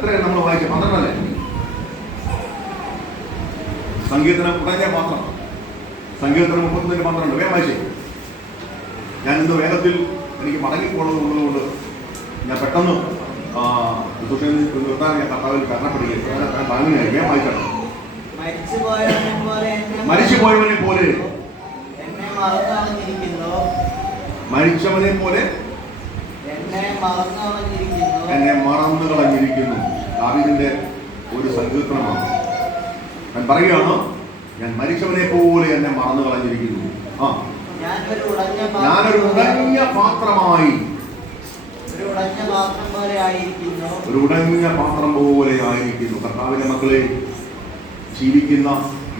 എത്രയാണ് നമ്മൾ വായിച്ചത്? 12 അല്ലേ? സങ്കീർത്തനം ഉടഞ്ഞ പാത്രം, സങ്കീർത്തനം 31:12. വേഗം വായിച്ചേ. ഞാൻ ഇന്ന് വേഗത്തിൽ എനിക്ക് മടങ്ങിപ്പോകുന്നതുള്ളതുകൊണ്ട് ഞാൻ പെട്ടെന്ന് നിർത്താൻ ഞാൻ കർത്താവിൽ കരണപ്പെടുകയാണ്. താങ്ങുകയായി. വേഗം വായിക്കണം. മരിച്ചുപോയവനെ പോലെ, മരിച്ചവനെ പോലെ എന്നെ മറന്നു കളഞ്ഞിരിക്കുന്നു. ദാവീദിന്റെ ഒരു സങ്കീർത്തനമാണ്. ഞാൻ പറയുകയാണ്, ഞാൻ മരിച്ചവനെ പോലെ എന്നെ മറന്നു കളഞ്ഞിരിക്കുന്നു. ഞാനൊരു ഉടഞ്ഞ പാത്രമായി, ഒരു ഉടഞ്ഞ പാത്രം പോലെ ആയിരിക്കുന്നു. കർത്താവിന്റെ മക്കളെ, ജീവിക്കുന്ന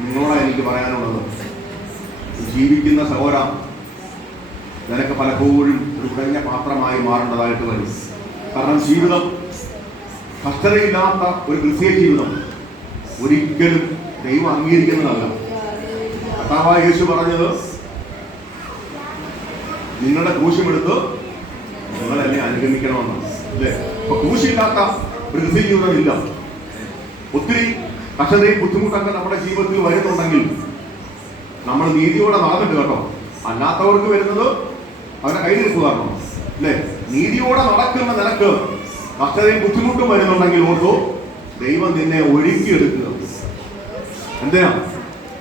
നിങ്ങളോടാ എനിക്ക് പറയാനുള്ളത്. ജീവിക്കുന്ന സഹോദര, നിനക്ക് പലപ്പോഴും ഒരു ഉടഞ്ഞ പാത്രമായി മാറേണ്ടതായിട്ട് വരും. കാരണം ജീവിതം കഷ്ടതയില്ലാത്ത ഒരു ക്രിസ്തീയ ജീവിതം ഒരിക്കലും ദൈവം അംഗീകരിക്കുന്നതല്ല. കർത്താവായ യേശു പറഞ്ഞത്, നിങ്ങളുടെ ക്രൂശുമെടുത്ത് നിങ്ങൾ എന്നെ അനുഗമിക്കണമെന്നാണ്, അല്ലേ? അപ്പൊ ക്രൂശില്ലാത്ത ഒരു ക്രിസ്തീയ ജീവിതം ഇല്ല. ഒത്തിരി കഷ്ടതയും ബുദ്ധിമുട്ടൊക്കെ നമ്മുടെ ജീവിതത്തിൽ വരുന്നുണ്ടെങ്കിൽ നമ്മൾ നീതിയോടെ നടന്നിട്ട് കേട്ടോ. അല്ലാത്തവർക്ക് വരുന്നത് അവരുടെ കയ്യിൽ നിൽക്കുകയാണോ, അല്ലേ? നീതിയോടെ നടക്കുന്ന നിനക്ക് കഷ്ടതയും ബുദ്ധിമുട്ടും വരുന്നുണ്ടെങ്കിൽ ഓർത്തോ, ദൈവം നിന്നെ ഒരുക്കിയെടുക്കുക. എന്തിനാ?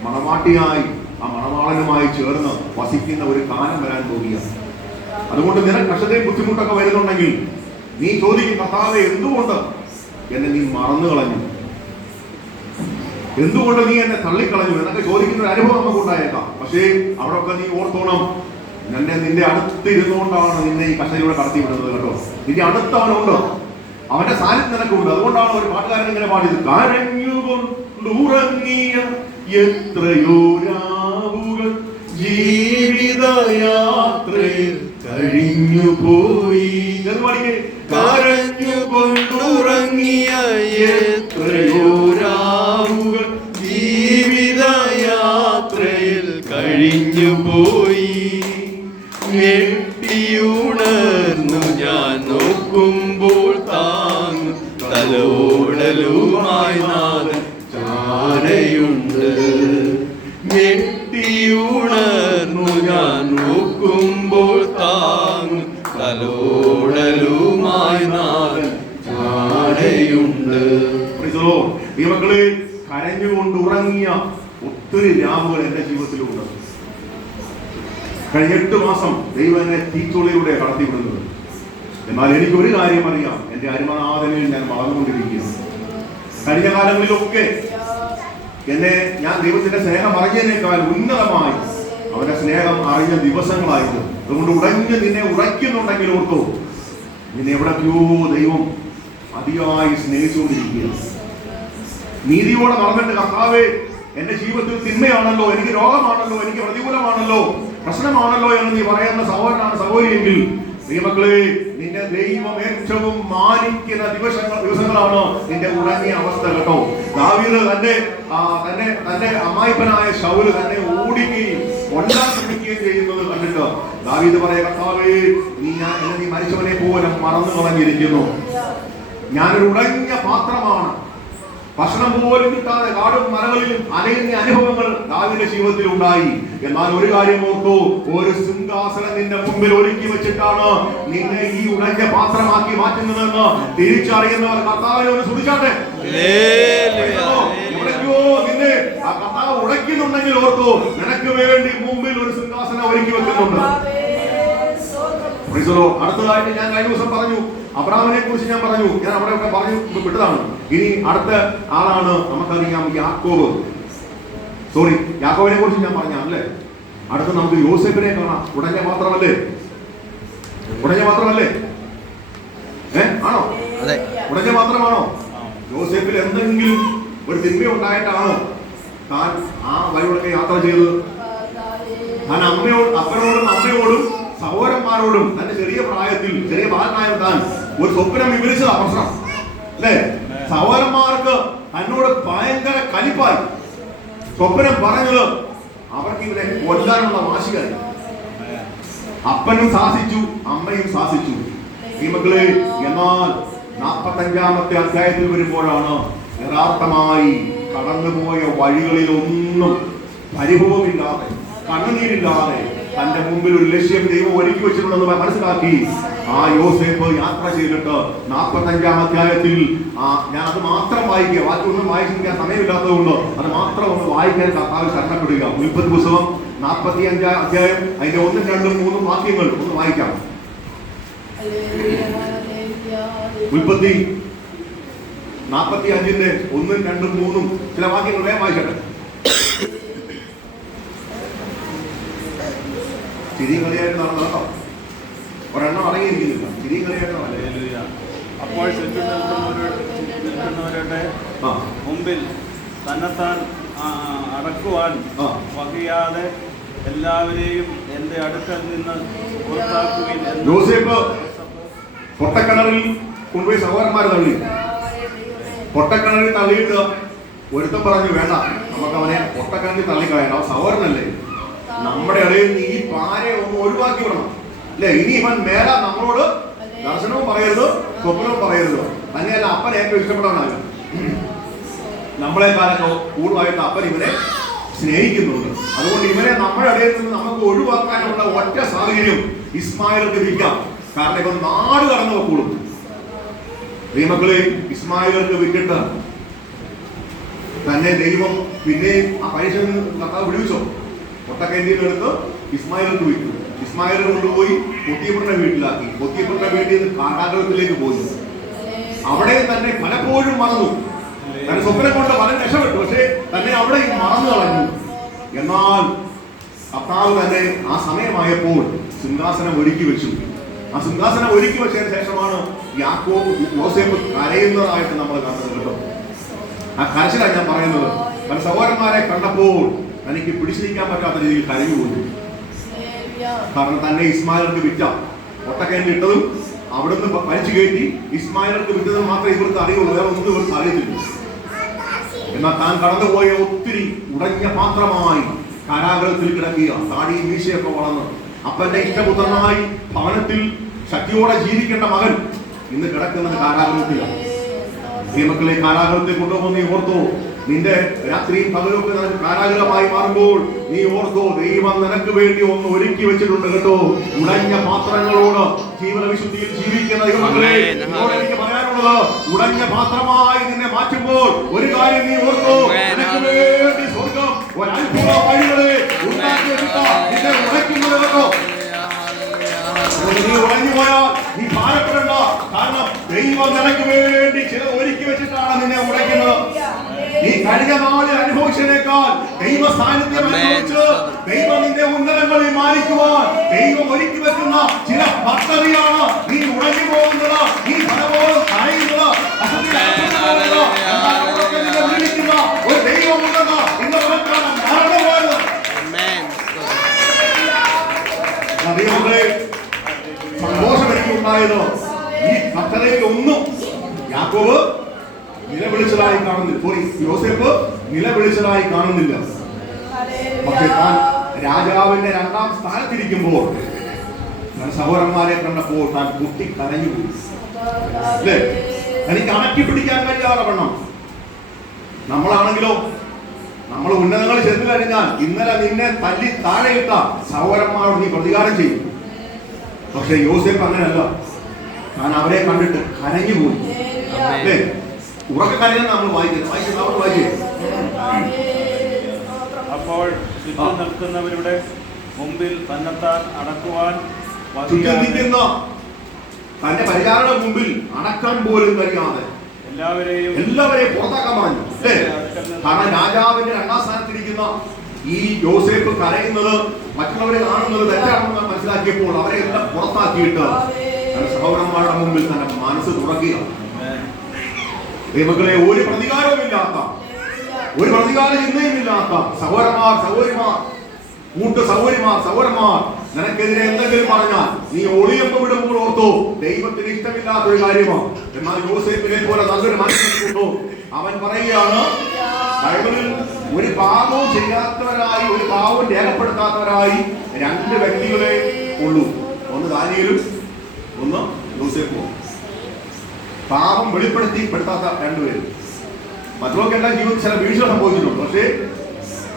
മണവാട്ടിയായി ആ മണവാളനുമായി ചേർന്ന് വസിക്കുന്ന ഒരു കാലം വരാൻ പോവുകയാണ്. അതുകൊണ്ട് നിനക്ക് കഷ്ടതയും ബുദ്ധിമുട്ടൊക്കെ വരുന്നുണ്ടെങ്കിൽ നീ ചോദിക്കും, കർത്താവേ, എന്തുകൊണ്ട് എന്നെ നീ മറന്നു കളഞ്ഞു? എന്തുകൊണ്ട് നീ എന്നെ തള്ളിക്കളഞ്ഞു എന്നൊക്കെ ചോദിക്കുന്ന ഒരു അനുഭവം നമുക്ക് ഉണ്ടായേക്കാം. പക്ഷേ അവിടെയൊക്കെ നീ ഓർത്തോണം, നിന്റെ അടുത്തിരുന്നുകൊണ്ടാണ് നിന്നെ ഈ കഷ്ടതയിലൂടെ കടത്തി വിടുന്നത് കേട്ടോ. നിന്റെ അടുത്തവനുണ്ട്, അവന്റെ സാന്നിധ്യം നിനക്കുണ്ട്. അതുകൊണ്ടാണ് ഒരു പാട്ടുകാരൻ ഇങ്ങനെ പാടിയത്, കരഞ്ഞുകൊണ്ടുറങ്ങിയ എത്രയോ രാവുകൾ ജീവിതയാത്രയിൽ കഴിഞ്ഞുപോയി. കരഞ്ഞുകൊണ്ടുറങ്ങിയ എത്രയോ രാവുകൾ ജീവിതയാത്രയിൽ കഴിഞ്ഞുപോയി. ഞെട്ടിയുണർന്നു ഞാൻ നോക്കുമ്പോൾ താങ്ങും തലോടലുമായി നാഥൻ ചാരയുണ്ട്. ഞെട്ടിയുണർന്നു ഞാൻ നോക്കുമ്പോൾ താങ്ങും തലോടലുമായി നാഥൻ ചാരയുണ്ട്. ദൈവമക്കളെ, കരഞ്ഞുകൊണ്ടുറങ്ങിയ ഒത്തിരി രാവുകൾ എന്റെ ജീവിതത്തിലുണ്ട്. കഴിഞ്ഞ 8 മാസം ദൈവം എന്നെ തീച്ചുളയിലൂടെ കടത്തിവിടുന്നത്. എന്നാൽ എനിക്കൊരു കാര്യം അറിയാം, എന്റെ അരുമനാഥനിൽ ഞാൻ വളർന്നുകൊണ്ടിരിക്കുകയാണ്. കഴിഞ്ഞ കാലങ്ങളിലൊക്കെ ഞാൻ ദൈവത്തിന്റെ സ്നേഹം അറിഞ്ഞതിനേക്കാൾ ഉന്നതമായി അവന്റെ സ്നേഹം അറിഞ്ഞ ദിവസങ്ങളായിരുന്നു. അതുകൊണ്ട് നിന്നെ ഉറയ്ക്കുന്നുണ്ടെങ്കിൽ ഓർത്തോ, നിന്നെ എവിടേക്കോ ദൈവം അതിയായി സ്നേഹിച്ചുകൊണ്ടിരിക്കുകയാണ്. നീതിയോടെ നടന്നിട്ട്, കർത്താവേ, എന്റെ ജീവിതത്തിൽ തിന്മയാണല്ലോ, എനിക്ക് രോഗമാണല്ലോ, എനിക്ക് പ്രതികൂലമാണല്ലോ, പ്രശ്നമാണല്ലോ എന്ന് നീ പറയുന്ന സഹോദരനാണ് സഹോദരിയെങ്കിൽ, ദൈവമക്കളെ, നിന്റെ ദൈവം ഏറ്റവും മാനിക്കുന്ന ദിവസങ്ങളാണ് നിന്റെ ഉടങ്ങിയ അവസ്ഥ കേട്ടോ. ദാവീദ് തന്റെ അമ്മായിപ്പനായ ശൗല് തന്നെ ഓടിക്കുകയും കൊല്ലാൻ ശ്രമിക്കുകയും ചെയ്യുന്നത് കണ്ടിട്ട് ദാവീദ് പറയാ, കർത്താവേ, നീ മരിച്ചവനെ പോലെ മറന്നു കളഞ്ഞിരിക്കുന്നു. ഞാനൊരു ഉടഞ്ഞ പാത്രമാണ്. ഭക്ഷണം പോലും കിട്ടാതെ കാടും മരങ്ങളിലും അലയുന്ന അനുഭവങ്ങൾ ദാവീദിന്റെ ജീവിതത്തിൽ ഉണ്ടായി. എന്നാൽ ഒരു കാര്യം ഓർത്തു, ഒരു സിംഹാസനം നിന്റെ മുമ്പിൽ ഒരുക്കി വെച്ചിട്ടാണ് നിന്നെ ഈ ഉടഞ്ഞ പാത്രമാക്കി മാറ്റുന്നതെന്ന് തിരിച്ചറിയുന്നവർ കർത്താവിനെ ഒന്ന് സ്തുതിച്ചാട്ടെ. എവിടേക്കോ നിന്നെ ആ കർത്താവ് ഉടയ്ക്കുന്നുണ്ടെങ്കിൽ ഓർത്തു, നിനക്ക് വേണ്ടി മുമ്പിൽ ഒരു സിംഹാസനം ഒരുക്കി വെക്കുന്നുണ്ട്. അടുത്തതായിട്ട് ഞാൻ കഴിഞ്ഞ ദിവസം പറഞ്ഞു, അബ്രാഹാമിനെ കുറിച്ച് ഞാൻ പറഞ്ഞു, ഞാൻ അവിടെയൊക്കെ പറഞ്ഞു വിട്ടതാണ്. ഇനി അടുത്ത ആളാണ് നമുക്കറിയാം, യാക്കോബിനെ കുറിച്ച് ഞാൻ പറഞ്ഞ അല്ലേ. അടുത്ത നമുക്ക് യോസേഫിനെ കാണാം. ഉടഞ്ഞ പാത്രമല്ലേ? ആണോ? ഉടഞ്ഞ പാത്രമാണോ? യോസേഫിൽ എന്തെങ്കിലും ഒരു തിന്മ ഉണ്ടായിട്ടാണോ താൻ ആ വഴികളൊക്കെ യാത്ര ചെയ്തത്? താൻ അപ്പനോടും അമ്മയോടും സഹോദരന്മാരോടും തന്റെ ചെറിയ പ്രായത്തിൽ, ചെറിയ ബാലനായ താൻ ഒരു സ്വപ്നം വിവരിച്ചതാ പ്രശ്നം, അല്ലേ? സഹോദരന്മാർക്ക് തന്നോട് ഭയങ്കര കലിപ്പായി. സ്വപ്നം പറഞ്ഞത് അവർക്ക് ഇവരെ കൊല്ലാനുള്ള വാശിയായി. അപ്പനും ശാസിച്ചു, അമ്മയും ശാസിച്ചു. ഈ മക്കളെ, എന്നാൽ 45-ാമത്തെ അധ്യായത്തിൽ വരുമ്പോഴാണ് യഥാർത്ഥമായി കടന്നുപോയ വഴികളിലൊന്നും പരിഭവമില്ലാതെ കണ്ണുനീരില്ലാതെ തന്റെ മുമ്പിൽ ഒരു ലക്ഷ്യം ദൈവം ഒരുക്കി വെച്ചിട്ടുണ്ടെന്ന് മനസ്സിലാക്കി ആ യോസേഫ് യാത്ര ചെയ്തിട്ട് 45-ാം അധ്യായത്തിൽ ഞാൻ അത് മാത്രം വായിക്കുക, ബാക്കിയൊന്നും വായിച്ചിരിക്കാൻ സമയമില്ലാത്തതുകൊണ്ട് അത് മാത്രം ഒന്ന് വായിക്കാൻ കർത്താവ് ശരണപ്പെടുക. ഉൽപ്പത്തി പുസ്തകം 45-ാം അധ്യായം അതിന്റെ 1, 2, 3 വാക്യങ്ങൾ ഒന്ന് വായിക്കാം. ഉൽപ്പത്തി 45-ന്റെ 1, 2, 3 ചില വാക്യങ്ങൾ വേഗം വായിക്കട്ടെ. ചിരിയും കളിയായിട്ടാണ് കേട്ടോ, ഒരെണ്ണം അടങ്ങിയിരിക്കുന്നില്ല. ചിരിയും കളിയായിട്ടാണ്. അപ്പോൾ നിൽക്കുന്നവരുടെ മുമ്പിൽ തന്നെത്താൻ അടക്കുവാൻ വകയാതെ എല്ലാവരെയും എന്റെ അടുക്കൽ നിന്ന് പുറത്താക്കുവിൻ. യോസേഫ് പൊട്ടക്കിണറിൽ കൊണ്ടുപോയി സഹോദരന്മാരെ തള്ളി. പൊട്ടക്കിണറിൽ തള്ളിയിട്ട് ഒരുത്തം പറഞ്ഞു, വേണ്ട, നമുക്ക് അവനെ പൊട്ടക്കിണറിൽ തള്ളിക്കളയണം, അവൻ സഹോദരനല്ലേ, നമ്മുടെ ഇടയിൽ നിന്ന് ഈ പാരെ ഒന്ന് ഒഴിവാക്കി വിടണം അല്ലെ. ഇനി ഇവൻ മേല നമ്മളോട് ദർശനവും പറയരുത്, സ്വപ്നവും പറയരുത്. തന്നെയല്ല, അപ്പൻ ഏറ്റവും ഇഷ്ടപ്പെടാനാണ്. നമ്മളെക്കാളൊക്കെ കൂടുതലായിട്ട് അപ്പൻ ഇവനെ സ്നേഹിക്കുന്നുണ്ട്. അതുകൊണ്ട് ഇവനെ നമ്മുടെ ഇടയിൽ നിന്ന് നമുക്ക് ഒഴിവാക്കാനുള്ള ഒറ്റ സാഹചര്യം ഇസ്മായിലിന് വിൽക്കാം. കാരണം ഇവൻ നാട് കടന്നു വെക്കൂടും. ദൈവമക്കളെ, ഇസ്മായിലിന് വിറ്റിട്ട് തന്നെ ദൈവം പിന്നെയും ആ പരീക്ഷ കർത്താവ് വിടുവിച്ചോ. പൊട്ടക്കേന്ദ്രയിൽ എടുത്ത് ഇസ്മായിലിന് വിറ്റു. ഇസ്മായിലിനെ കൊണ്ടുപോയി പൊത്തിയപ്പുറിന്റെ വീട്ടിലാക്കി. പൊത്തിയപ്പുറിന്റെ വീട്ടിൽ നിന്ന് കാരാഗ്രഹത്തിലേക്ക് പോയി. അവിടെ തന്നെ പലപ്പോഴും മറന്നു. തന്നെ സ്വപ്നം കൊണ്ട് പലൻ രക്ഷപ്പെട്ടു, പക്ഷേ തന്നെ അവിടെ മറന്നു കളഞ്ഞു. എന്നാൽ കർത്താവ് തന്നെ ആ സമയമായപ്പോൾ സിംഹാസനം ഒരുക്കി വെച്ചു. ആ സിംഹാസനം ഒരുക്കി വെച്ചതിന് ശേഷമാണ് യോസേഫ് കരയുന്നതായിട്ട് നമ്മൾ കണ്ടത് കേട്ടോ. ആ കരച്ചിലാണ് ഞാൻ പറയുന്നത്. പല സഹോദരന്മാരെ കണ്ടപ്പോൾ തനിക്ക് പിടിച്ചിരിക്കാൻ പറ്റാത്ത രീതിയിൽ കരഞ്ഞു പോയി. കാരണം തന്നെ ഇസ്മായിലിന് വിറ്റ ഒട്ടക്കേണ്ടി ഇട്ടതും അവിടുന്ന് വലിച്ചു കയറ്റി ഇസ്മായിലിന് വിറ്റതും മാത്രമേ ഇവർക്ക് അറിയുള്ളൂ, വേറെ ഒന്നും ഇവർക്ക് അറിയത്തില്ല. എന്നാൽ താൻ കടന്നുപോയ ഒത്തിരി ഉടഞ്ഞ പാത്രമായി കാരാഗ്രഹത്തിൽ കിടക്കുക, താടിയും മീശയൊക്കെ വളർന്ന് അപ്പന്റെ ഇഷ്ടപുത്രനായി ഭവനത്തിൽ ശക്തിയോടെ ജീവിക്കേണ്ട മകൻ ഇന്ന് കിടക്കുന്നത് കാരാഗ്രഹത്തിലാണ്. ദൈവമക്കളെ, കാരാഗ്രഹത്തെ കൊണ്ടുപോകുന്ന നീ ഓർത്തോ, നിന്റെ രാത്രിയും പകലൊക്കെ കാരാഗ്രഹമായി മാറുമ്പോൾ നീ ഓർത്തോ, ദൈവം നിനക്ക് വേണ്ടി ഒന്ന് ഒരുക്കി വെച്ചിട്ടുണ്ട് കേട്ടോ. ഉടഞ്ഞ പാത്രങ്ങളോട് ജീവന വിശുദ്ധിയിൽ ജീവിക്കുന്ന ദൈവമക്കളെ, എനിക്ക് പറയാനുള്ളത്, ഉടഞ്ഞ പാത്രമായി നിന്നെ മാറ്റുമ്പോൾ ഒരു കാര്യം നീ ഓർത്തോ, നിനക്ക് വേണ്ടി സ്വർഗം ഒരത്ഭുത വഴികളെ ഉണ്ടാക്കിയെടുത്ത നിന്നെ ഉടയ്ക്കുന്നത് കേട്ടോ. നീ ഉടഞ്ഞു പോയാൽ നീ ഭാരപ്പെടേണ്ട. കാരണം ദൈവം നിനക്ക് വേണ്ടി ചില ഒരുക്കി വെച്ചിട്ടാണ് നിന്നെ ഉടയ്ക്കുന്നത്. നീ കഴിഞ്ഞ നാളിൽ അനുഭവിച്ചതിനേക്കാൾ ദൈവ സാന്നിധ്യം അനുഭവിച്ച് ദൈവം നിന്റെ ഉന്നതങ്ങളിൽ മാനിക്കുവാൻ ദൈവം ഒരുക്കി വെക്കുന്ന ചില പദ്ധതിയാണ് നീ ഉടഞ്ഞു പോകുന്നത്. നീ പലപ്പോഴും കരയുന്നത്, വിളിക്കുന്ന ഒരു ദൈവമുണ്ടെന്ന് ഇന്ന് മനസ്സിലാണ് മറന്നുപോയത്. ദൈവങ്ങളെ, സന്തോഷം എനിക്ക് ഉണ്ടായത് ഈ പദ്ധതിയിൽ ഒന്നും യാക്കോബ് നിലവിളിച്ചതായി കാണുന്നില്ല. സോറി, യോസേഫ് നിലവിളിച്ചതായി കാണുന്നില്ല. പക്ഷെ താൻ രാജാവിന്റെ 2ാം സ്ഥാനത്തിരിക്കുമ്പോൾ സഹോദരന്മാരെ കണ്ടപ്പോൾ താൻ കുട്ടി കരഞ്ഞുപോയി അല്ലേ. തനിക്ക് അടക്കി പിടിക്കാൻ കഴിയാതെ വണ്ണം. നമ്മളാണെങ്കിലോ, നമ്മൾ ഉന്നതങ്ങളിൽ ചെന്നു കഴിഞ്ഞാൽ ഇന്നലെ നിന്നെ തല്ലി താഴെയിട്ട സഹോദരന്മാരോട് നീ പ്രതികാരം ചെയ്യും. പക്ഷെ യോസേഫ് അങ്ങനെയല്ല. താൻ അവരെ കണ്ടിട്ട് കരഞ്ഞുപോയി അല്ലേ. ഉറക്കെ കരഞ്ഞെന്ന് നമ്മൾ വായിക്കുന്നത്. അപ്പോൾ ചുറ്റും നിൽക്കുന്നവരുടെ മുമ്പിൽ തന്നെത്താൻ അടക്കുവാൻ നിൽക്കുന്ന തന്റെ പരിചാരയുടെ മുമ്പിൽ അടക്കാൻ പോലും കഴിയാതെ എല്ലാവരെയും പുറത്താക്കാൻ പറഞ്ഞു അല്ലേ. കാരണം രാജാവിന്റെ 2ാം സ്ഥാനത്തിരിക്കുന്ന ഈ യോസേഫ് കരയുന്നത് മറ്റുള്ളവരെ കാണുന്നത് തെറ്റാണെന്ന് മനസ്സിലാക്കിയപ്പോൾ അവരെ എല്ലാം പുറത്താക്കിയിട്ട് സഹോദരന്മാരുടെ മുമ്പിൽ തന്നെ മനസ്സ് തുറക്കുക. ദൈവങ്ങളെ, ഒരു പ്രതികാരവുമില്ലാത്ത, ഒരു പ്രതികാര ചിന്തയുമില്ലാത്ത സഹോദരന്മാർ, സഹോദരിമാർ, സഹോദരന്മാർ നിനക്കെതിരെ എന്തെങ്കിലും പറഞ്ഞാൽ നീ ഒളിയമ്പ് വിടുമ്പോൾ ഓർത്തോ, ദൈവത്തിന് ഇഷ്ടമില്ലാത്ത ഒരു കാര്യമാണ്. എന്നാൽ യോസേഫിനെ പോലെ നല്ലൊരു മനസ്സിലാക്കിയിട്ടുണ്ടോ. അവൻ പറയുകയാണ്, ബൈബിളിൽ ഒരു പാപവും ചെയ്യാത്തവരായി, ഒരു പാവവും രേഖപ്പെടുത്താത്തവരായി 2 വ്യക്തികളെ ഉള്ളൂ. ഒന്ന് ദാനിയേലും ഒന്ന് യോസേഫും. പാപം വെളിപ്പെടുത്താത്ത രണ്ടുപേരും. മറ്റുള്ളവർക്കെല്ലാം ജീവിതത്തിൽ ചില വീഴ്ച സംഭവിച്ചിട്ടുണ്ട്. പക്ഷേ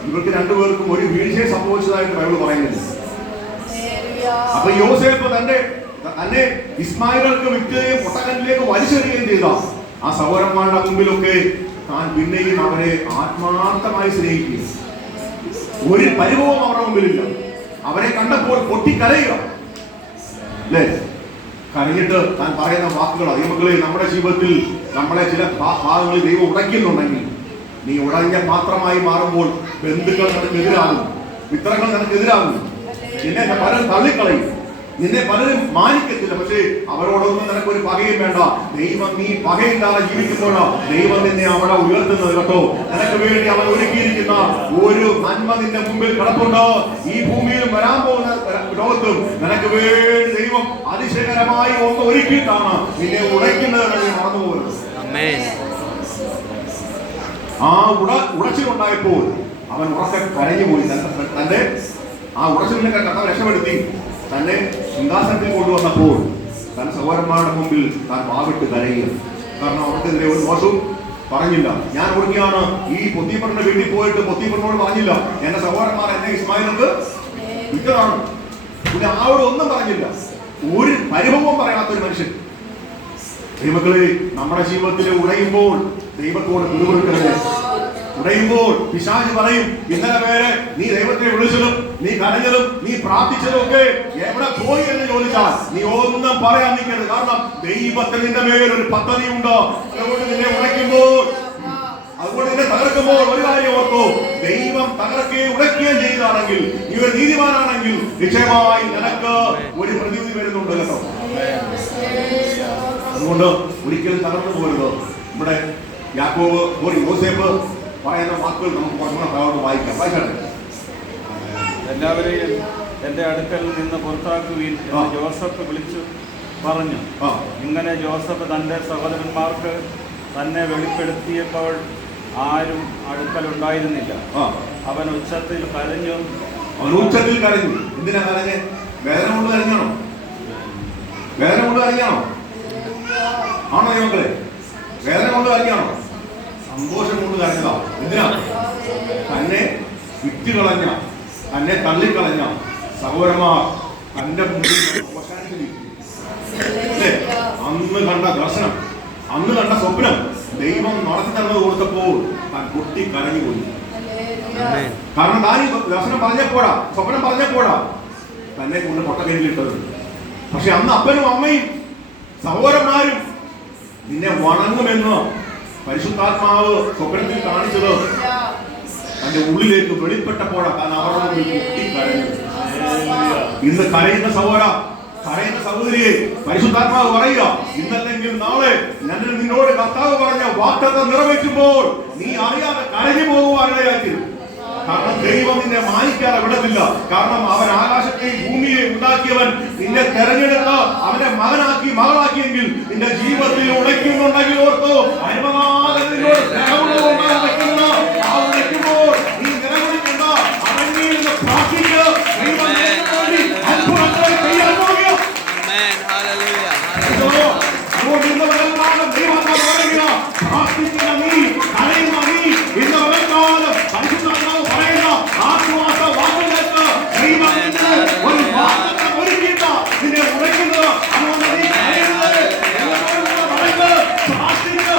ഇവർക്ക് രണ്ടുപേർക്കും ഒരു വീഴ്ചയെ സംഭവിച്ചതായിട്ട് ബൈബിൾ പറയുന്നില്ല. അപ്പൊ യോസേഫ് തന്നെ ഇസ്മായിലേക്ക് വിൽക്കുകയും പൊട്ടക്കല്ലിലേക്ക് വലിച്ചെറിയുകയും ചെയ്ത ആ സഹോദരന്മാരുടെ മുമ്പിലൊക്കെ താൻ പിന്നെയും അവരെ ആത്മാർത്ഥമായി സ്നേഹിക്കുക. ഒരു പരിഭവം അവരുടെ മുമ്പിലില്ല. അവരെ കണ്ടപ്പോൾ പൊട്ടിക്കരയുക അല്ലേ? കരഞ്ഞിട്ട് താൻ പറയുന്ന വാക്കുകൾ ദൈവമക്കളെ, നമ്മുടെ ജീവിതത്തിൽ നമ്മളെ ചില ഭാഗങ്ങളിൽ ദൈവം ഉടയ്ക്കുന്നുണ്ടെങ്കിൽ, നീ ഉടഞ്ഞ പാത്രമായി മാറുമ്പോൾ ബന്ധുക്കൾ നിനക്കെതിരാകും, മിത്രങ്ങൾ നിനക്കെതിരാകും, നിന്നെ പലരും തള്ളിക്കളയും, നിന്നെ പലരും മാനിക്കത്തില്ല. പക്ഷേ അവരോടൊന്നും നിനക്കൊരു പകയും വേണ്ട. ദൈവം നീ പകയില്ലാതെ ജീവിക്കുമ്പോഴോ ദൈവം നിന്നെ അവിടെ ഉയർത്തുന്നത് കേട്ടോ. നിനക്ക് വേണ്ടി അവൻ ഒരുക്കിയിരിക്കുന്ന ഒരു നന്മ നിന്റെ മുമ്പിൽ കിടപ്പുണ്ടോ? ഈ ഭൂമിയിലും വരാൻ പോകുന്ന ലോകത്തും നിനക്ക് വേണ്ടി ദൈവം അതിശയകരമായി ഒന്ന് ഒരുക്കിയിട്ടാണ് നിന്നെ ഉടയ്ക്കുന്നത്. നീ മറന്നു പോകരുത്. ആ ഉടച്ചിലുണ്ടായപ്പോൾ അവൻ ഉറക്കെ കരഞ്ഞുപോയി. തന്റെ ആ ഉടച്ചിലിനൊക്കെ കർത്താവ് രക്ഷപ്പെടുത്തി തന്നെ സിംഹാസനത്തിൽ കൊണ്ടുവന്നപ്പോൾ തന്റെ സഹോദരന്മാരുടെ മുമ്പിൽ താൻ വാവിട്ട് കരയുക. കാരണം അവർക്കെതിരെ ഒരു ദോഷവും പറഞ്ഞില്ല. ഞാൻ ഒടുങ്ങിയാണ് ഈ പൊത്തിപ്പറിന്റെ വീട്ടിൽ പോയിട്ട് പൊത്തിപ്പറിനോട് പറഞ്ഞില്ല എന്റെ സഹോദരന്മാർ എന്നെ ഇസ്മായിലേക്ക് വിറ്റതാണ്. പിന്നെ ആളോട് ഒന്നും പറഞ്ഞില്ല. ഒരു പരിഭവവും പറയാത്തൊരു മനുഷ്യൻ. ദൈവങ്ങളെ, നമ്മുടെ ജീവിതത്തിൽ ഉടയുമ്പോൾ ദൈവത്തോട് പിടികൊടുക്കരുത്. ഉടയുമ്പോൾ പിശാച് പറയും, ഇന്നലെ വരെ നീ ദൈവത്തെ വിളിച്ചതും നീ കരഞ്ഞതും നീ പ്രാർത്ഥിച്ചതും ഒക്കെ എവിടെ പോയി എന്ന് ചോദിച്ചാൽ നീ ഒന്നും പറയാൻ നിൽക്കരുത്. കാരണം ദൈവത്തിന് നിന്റെ മേൽ ഒരു പദ്ധതി ഉണ്ടോ. അതുകൊണ്ട് നിന്നെ ഉടയ്ക്കുമ്പോൾ, അതുകൊണ്ട് നിന്നെ തകർക്കുമ്പോൾ ഒരു കാര്യം ഓർക്കൂ, ദൈവം തകർക്കുകയും ഉടയ്ക്കുകയും ചെയ്താണെങ്കിൽ, നീ ഒരു നീതിമാനാണെങ്കിൽ നിശ്ചയമായി നിനക്ക് ഒരു പ്രതിവിധി വരുന്നുണ്ട് കേട്ടോ. അതുകൊണ്ട് ഒരിക്കലും തകർന്നു പോരുത്. നമ്മുടെ യാക്കോബ് യോസേഫ് പറയുന്ന വാക്കുകൾ നമുക്ക് കുറച്ചുകൂടെ വായിക്കാം. വായിക്കട്ടെ. എല്ലാവരെയും എന്റെ അടുക്കൽ നിന്ന് പുറത്താക്കുവിൻ എന്ന് ജോസഫ് വിളിച്ചു പറഞ്ഞു. ഇങ്ങനെ ജോസഫ് തന്റെ സഹോദരന്മാർക്ക് തന്നെ വെളിപ്പെടുത്തിയപ്പോൾ ആരും അടുക്കലുണ്ടായിരുന്നില്ല. അവൻ ഉച്ചത്തിൽ കരഞ്ഞു. എന്തിനാ കരഞ്ഞ്? വേദന കൊണ്ട് കരഞ്ഞാണോ? വേദന കൊണ്ട് കരഞ്ഞാണോ? ആണോ മക്കളെ? വേദന കൊണ്ട് കരഞ്ഞാണോ? സന്തോഷം കൊണ്ട് കരഞ്ഞതാ. എന്തിനാ? തന്നെ വിറ്റുകളഞ്ഞ, തന്നെ തള്ളിക്കളഞ്ഞ സഹോദരന്മാർ തന്റെ മുമ്പിൽ അന്ന് കണ്ട ദർശനം, അന്ന് കണ്ട സ്വപ്നം ദൈവം നടത്തി തന്നത് കൊടുത്തപ്പോൾ താൻ പൊട്ടി കരഞ്ഞുപോയി. കാരണം താൻ ഈ ദർശനം പറഞ്ഞപ്പോഴാ, സ്വപ്നം പറഞ്ഞപ്പോഴാ തന്നെ കൊണ്ട് പൊട്ടക്കൈയിലിട്ടത്. പക്ഷെ അന്ന് അപ്പനും അമ്മയും സഹോദരന്മാരും നിന്നെ വണങ്ങുമെന്ന് പരിശുദ്ധാത്മാവ് സ്വപ്നത്തിൽ കാണിച്ചത് തന്റെ ഉള്ളിലേക്ക് വെളിപ്പെട്ടപ്പോഴാ താൻ അവരുടെ മുമ്പിൽ പൊട്ടിക്കരഞ്ഞു. ഇന്ന് കരയുന്ന സഹോദര, കരയുന്ന സഹോദരിയെ പരിശുദ്ധാത്മാവ് പറയുക, ഇന്നല്ലെങ്കിൽ നാളെ ഞാൻ നിന്നോട് കർത്താവ് പറഞ്ഞ വാഗ്ദത്തം നിറവേറ്റുമ്പോൾ നീ അറിയാതെ കരഞ്ഞു പോകുവാനിടയാക്കി. കാരണം ദൈവം നിന്നെ മാനിക്കാതെ വിടത്തില്ല. കാരണം അവൻ ആകാശത്തെയും ഭൂമിയെ ഉണ്ടാക്കിയവൻ നിന്നെ തെരഞ്ഞെടുത്ത് അവന്റെ മകനാക്കി മകളാക്കിയെങ്കിൽ നിന്റെ ജീവിതത്തിൽ ഉടയ്ക്കുന്നുണ്ടെങ്കിൽ ഓർത്തോ, നീ നിലവിളിക്കണ്ട, അവനിൽ നിന്ന് പ്രാർത്ഥിക്കുക. പ്രാർത്ഥിക്കുക.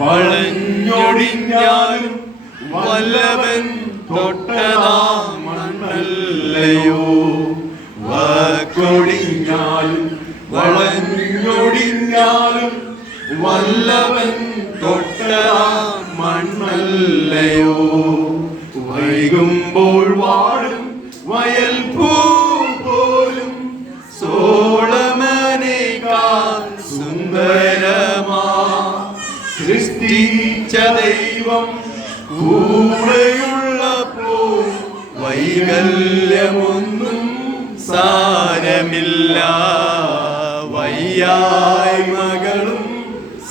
വളഞ്ഞൊടിഞ്ഞാലും വല്ലവൻ തൊട്ടതാം മണ്ണല്ലയോ. വാക്കൊടിഞ്ഞാലും വളഞ്ഞൊടിഞ്ഞാലും വല്ലവൻ തൊട്ടതാം മണ്ണല്ലയോ. വൈകുമ്പോൾ വാടും വയൽ പൂ പോലും സോളമനേക്കാൾ സുന്ദരമാ. സൃഷ്ടിച്ച ദൈവം കൂടെയുള്ളപ്പോൾ വൈകല്യമൊന്നും സാരമില്ല. വയ്യായ്മകളും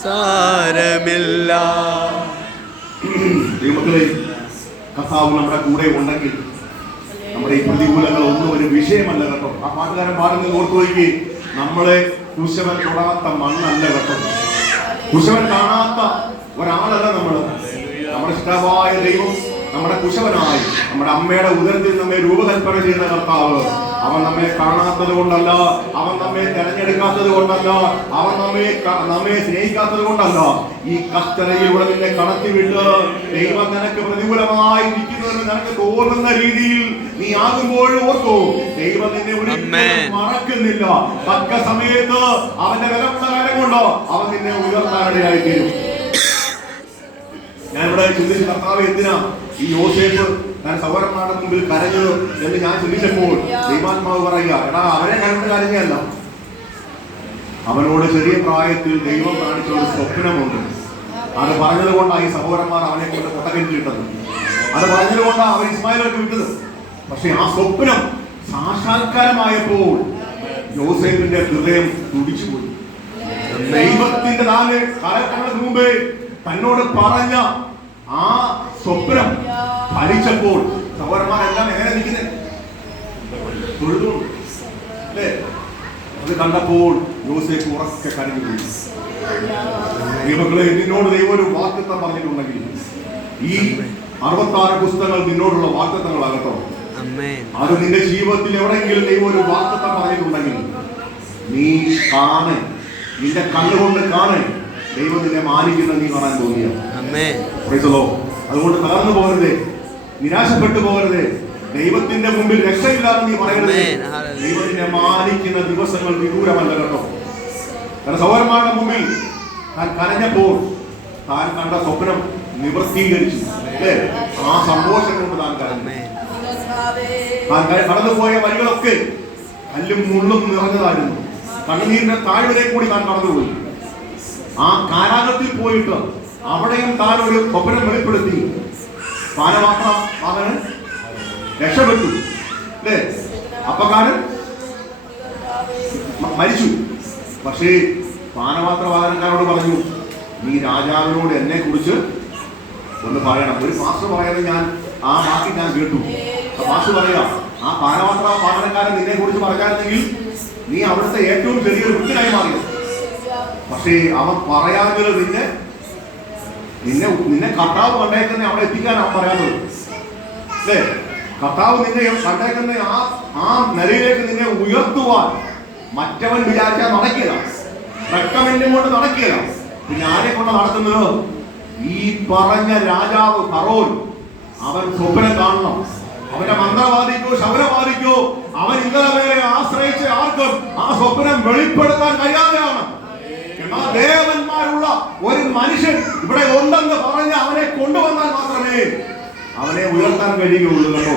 സാരമില്ല. ദൈവമക്കളെ, കർത്താവ് നമ്മുടെ കൂടെ ഉണ്ടെങ്കിൽ നമ്മുടെ ഈ പ്രതികൂലങ്ങൾ ഒന്നും ഒരു വിഷയമല്ല കേട്ടോ. ആ പാട്ടുകാരൻ പാടുന്നത് ഓർത്തു നോക്കി. നമ്മളെ കുശവൻ തൊടാത്ത മണ്ണല്ല കേട്ടോ. കുശവൻ കാണാത്ത ഒരാളല്ല നമ്മള്. നമ്മുടെ ഇഷ്ടമായ ദൈവം നമ്മുടെ കുശവനായി നമ്മുടെ അമ്മയുടെ ഉദരത്തിൽ നമ്മെ രൂപകൽപ്പന ചെയ്യുന്ന കർത്താവ്. അവൻ നമ്മെ കാണാത്തത് കൊണ്ടല്ല, അവൻ നമ്മെ തെരഞ്ഞെടുക്കാത്തത് കൊണ്ടല്ല, അവൻ നമ്മെ സ്നേഹിക്കാത്തത് കൊണ്ടല്ല. ഈ കഷ്ടതയിലൂടെ നിന്നെ കടത്തിവിട്ട് ദൈവം നിനക്ക് പ്രതികൂലമായി ഇരിക്കുന്നതെന്ന് നിനക്ക് തോന്നുന്ന രീതിയിൽ നീ ആകുമ്പോൾ ഓർക്കൂ, ദൈവം നിന്നെ ഒരിക്കലും മറക്കുന്നില്ല. തക്ക സമയത്ത് അവന്റെ വിലമുള്ള കാര്യം കൊണ്ട് അവൻ നിന്നെ ഉയർത്താനിടയായി തീരും. ഞാനിവിടെ ചിന്തിച്ച് കർത്താവ് എന്തിനാ ഈ യോസേഫ് ഞാൻ സഹോദരന്മാരുടെ മുമ്പിൽ കരഞ്ഞത് എന്ന് ഞാൻ ചിന്തിച്ചപ്പോൾ ദൈവാത്മാവ് പറയുക, എടാ അവരെ കരണ്ട് കരഞ്ഞല്ല, അവനോട് ചെറിയ പ്രായത്തിൽ ദൈവം കാണിച്ച ഒരു സ്വപ്നമുണ്ട്. അത് പറഞ്ഞത് കൊണ്ടാണ് ഈ സഹോദരന്മാർ അവനെ കൊണ്ട് കൊട്ടകെട്ടിട്ടത്. അത് പറഞ്ഞത് കൊണ്ടാണ് അവർ ഇസ്മായിലേക്ക് വിട്ടത്. പക്ഷെ ആ സ്വപ്നം സാക്ഷാത്കാരമായപ്പോൾ യോസേഫിന്റെ ഹൃദയം തുടിച്ചുപോയി. ദൈവത്തിന്റെ 4 കാലങ്ങൾക്ക് മുമ്പേ തന്നോട് പറഞ്ഞ ആ സ്വപ്നം ഫലിച്ചപ്പോൾ സഹോദരന്മാരെല്ലാം എങ്ങനെ നിൽക്കുന്നത്? അല്ലേ? അത് കണ്ടപ്പോൾ യോസേഫ് ഉറക്കെ കരഞ്ഞു പോയി. ദൈവങ്ങളെ, നിന്നോട് ദൈവം ഒരു വാഗ്ദത്തം പറഞ്ഞിട്ടുണ്ടെങ്കിൽ ഈ 66 പുസ്തകങ്ങൾ നിന്നോടുള്ള വാഗ്ദത്തങ്ങളാകട്ടോ. അത് നിന്റെ ജീവിതത്തിൽ എവിടെയെങ്കിലും ദൈവം ഒരു വാഗ്ദത്തം പറഞ്ഞിട്ടുണ്ടെങ്കിൽ നീ കാണേ, നിന്റെ കണ്ണുകൊണ്ട് കാണേ ദൈവം നിന്നെ മാനിക്കുന്നത് നീ കാണാൻ തോന്നിയ. അതുകൊണ്ട് തകർന്നു പോകരുതേ, നിരാശപ്പെട്ടു പോകരുതേ. ദൈവത്തിന്റെ മുമ്പിൽ രക്ഷയില്ലാതെ നീ പറയരുതേ. ദൈവത്തിനെ മാനിക്കുന്ന ദിവസങ്ങൾ വിദൂരമല്ല കേട്ടോ. കാരണം സഹോദരന്മാരുടെ മുമ്പിൽ താൻ കരഞ്ഞപ്പോൾ താൻ കണ്ട സ്വപ്നം നിവൃത്തീകരിച്ചു. അല്ലേ? ആ സന്തോഷം കൊണ്ട് താൻ കരഞ്ഞു. താൻ കടന്നുപോയ വഴികളൊക്കെ കല്ലും മുള്ളും നിറഞ്ഞതായിരുന്നു. കണ്ണുനീരിന്റെ താഴ്വരയിൽ കൂടി താൻ കടന്നുപോയി. ആ കാരാഗ്രഹത്തിൽ പോയിട്ട് അവിടെയും താൻ ഒരു സ്വപ്നം വെളിപ്പെടുത്തി. പാനപാത്ര വാഹനൻ രക്ഷപ്പെട്ടു. അല്ലേ? അപ്പക്കാരൻ മരിച്ചു. പക്ഷേ പാനപാത്ര വാഹനക്കാരോട് പറഞ്ഞു, നീ രാജാവിനോട് എന്നെ കുറിച്ച് ഒന്ന് പറയണം. ഒരു പാസ്റ്റർ പറയുന്നത് ഞാൻ ആ വാക്ക് ഞാൻ കേട്ടു. പാസ്റ്റർ പറയാ, ആ പാനപാത്ര വാഹനക്കാരൻ നിന്നെ കുറിച്ച് പറയാനെങ്കിൽ നീ അവിടുത്തെ ഏറ്റവും ചെറിയൊരു വൃത്തിനായി മാറി. പക്ഷേ അവൻ പറയാതെ നിന്നെ കർത്താവ് കണ്ടേക്കുന്ന അവിടെ എത്തിക്കാൻ അവൻ പറയാത്തത്. അല്ലേ? കർത്താവ് നിന്നെ കണ്ടേക്കുന്ന ആ നിലയിലേക്ക് നിന്നെ ഉയർത്തുവാൻ മറ്റവൻ വിചാരിച്ചാൽ നടക്കില്ല. റെക്കമെൻഡും കൊണ്ട് നടക്കില്ല. പിന്നെ ആരെ കൊണ്ട് നടത്തുന്നത്? ഈ പറഞ്ഞ രാജാവ് ഫറോൻ. അവൻ സ്വപ്നം കാണണം. അവന്റെ മന്ത്രവാദിക്കോ ശബരവാദിക്കോ അവൻ ഇന്നലെ വരെ ആശ്രയിച്ച ആർക്കും ആ സ്വപ്നം വെളിപ്പെടുത്താൻ കഴിയാതെയാണ്. എന്നാൽ ദേവന്മാരുള്ള ഒരു മനുഷ്യൻ ഇവിടെ ഉണ്ടെന്ന് പറഞ്ഞ് അവനെ കൊണ്ടുവന്നാൽ മാത്രമേ അവനെ ഉയർത്താൻ കഴിയുകയുള്ളൂ കേട്ടോ.